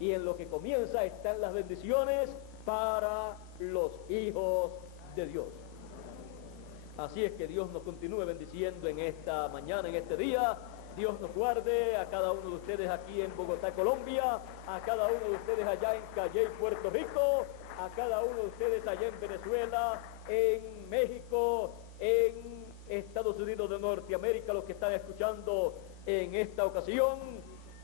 Y en lo que comienza están las bendiciones para los hijos de Dios. Así es que Dios nos continúe bendiciendo en esta mañana, en este día. Dios nos guarde a cada uno de ustedes aquí en Bogotá, Colombia, a cada uno de ustedes allá en Calley, Puerto Rico, a cada uno de ustedes allá en Venezuela, en México, en Estados Unidos de Norteamérica, los que están escuchando en esta ocasión,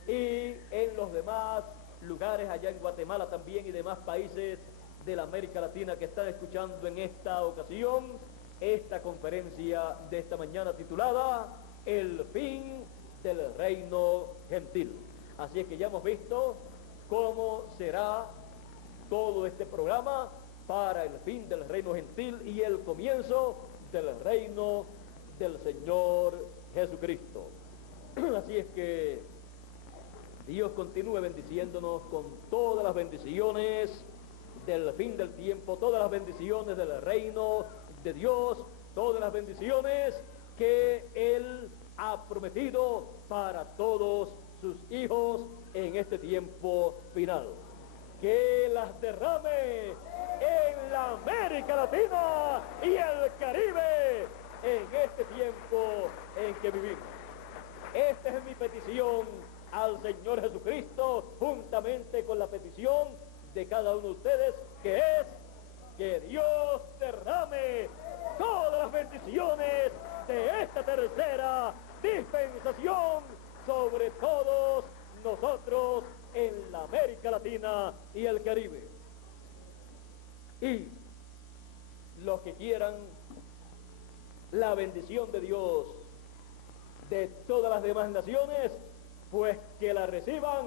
y en los demás lugares allá en Guatemala también y demás países de la América Latina que están escuchando en esta ocasión esta conferencia de esta mañana titulada El fin del reino gentil. Así es que ya hemos visto cómo será todo este programa para el fin del reino gentil y el comienzo del reino del Señor Jesucristo. Así es que Dios continúe bendiciéndonos con todas las bendiciones del fin del tiempo, todas las bendiciones del reino de Dios, todas las bendiciones que Él ha prometido para todos sus hijos en este tiempo final. Que las derrame en la América Latina y el Caribe en este tiempo en que vivimos. Esta es mi petición al Señor Jesucristo, juntamente con la petición de cada uno de ustedes, que es que Dios derrame todas las bendiciones de esta tercera dispensación sobre todos nosotros en la América Latina y el Caribe. Y los que quieran la bendición de Dios de todas las demás naciones, pues que la reciban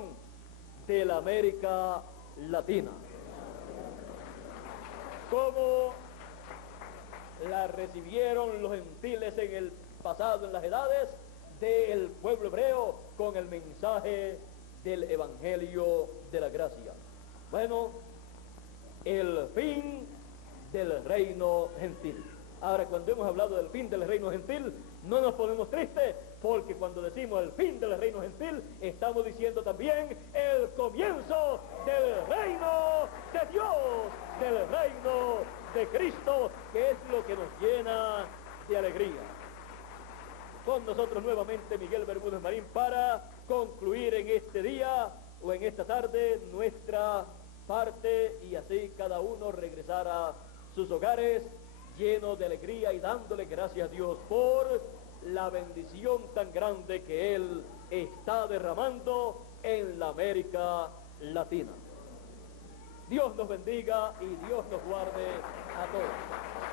de la América Latina, como la recibieron los gentiles en el pasado, en las edades del pueblo hebreo, con el mensaje del Evangelio de la gracia. Bueno, el fin del reino gentil. Ahora, cuando hemos hablado del fin del reino gentil, no nos ponemos tristes, porque cuando decimos el fin del reino gentil, estamos diciendo también el comienzo del reino de Dios, del reino de Cristo, que es lo que nos llena de alegría. Con nosotros nuevamente Miguel Bermúdez Marín para concluir en este día o en esta tarde nuestra parte, y así cada uno regresar a sus hogares lleno de alegría y dándole gracias a Dios por la bendición tan grande que Él está derramando en la América Latina. Dios nos bendiga y Dios nos guarde a todos.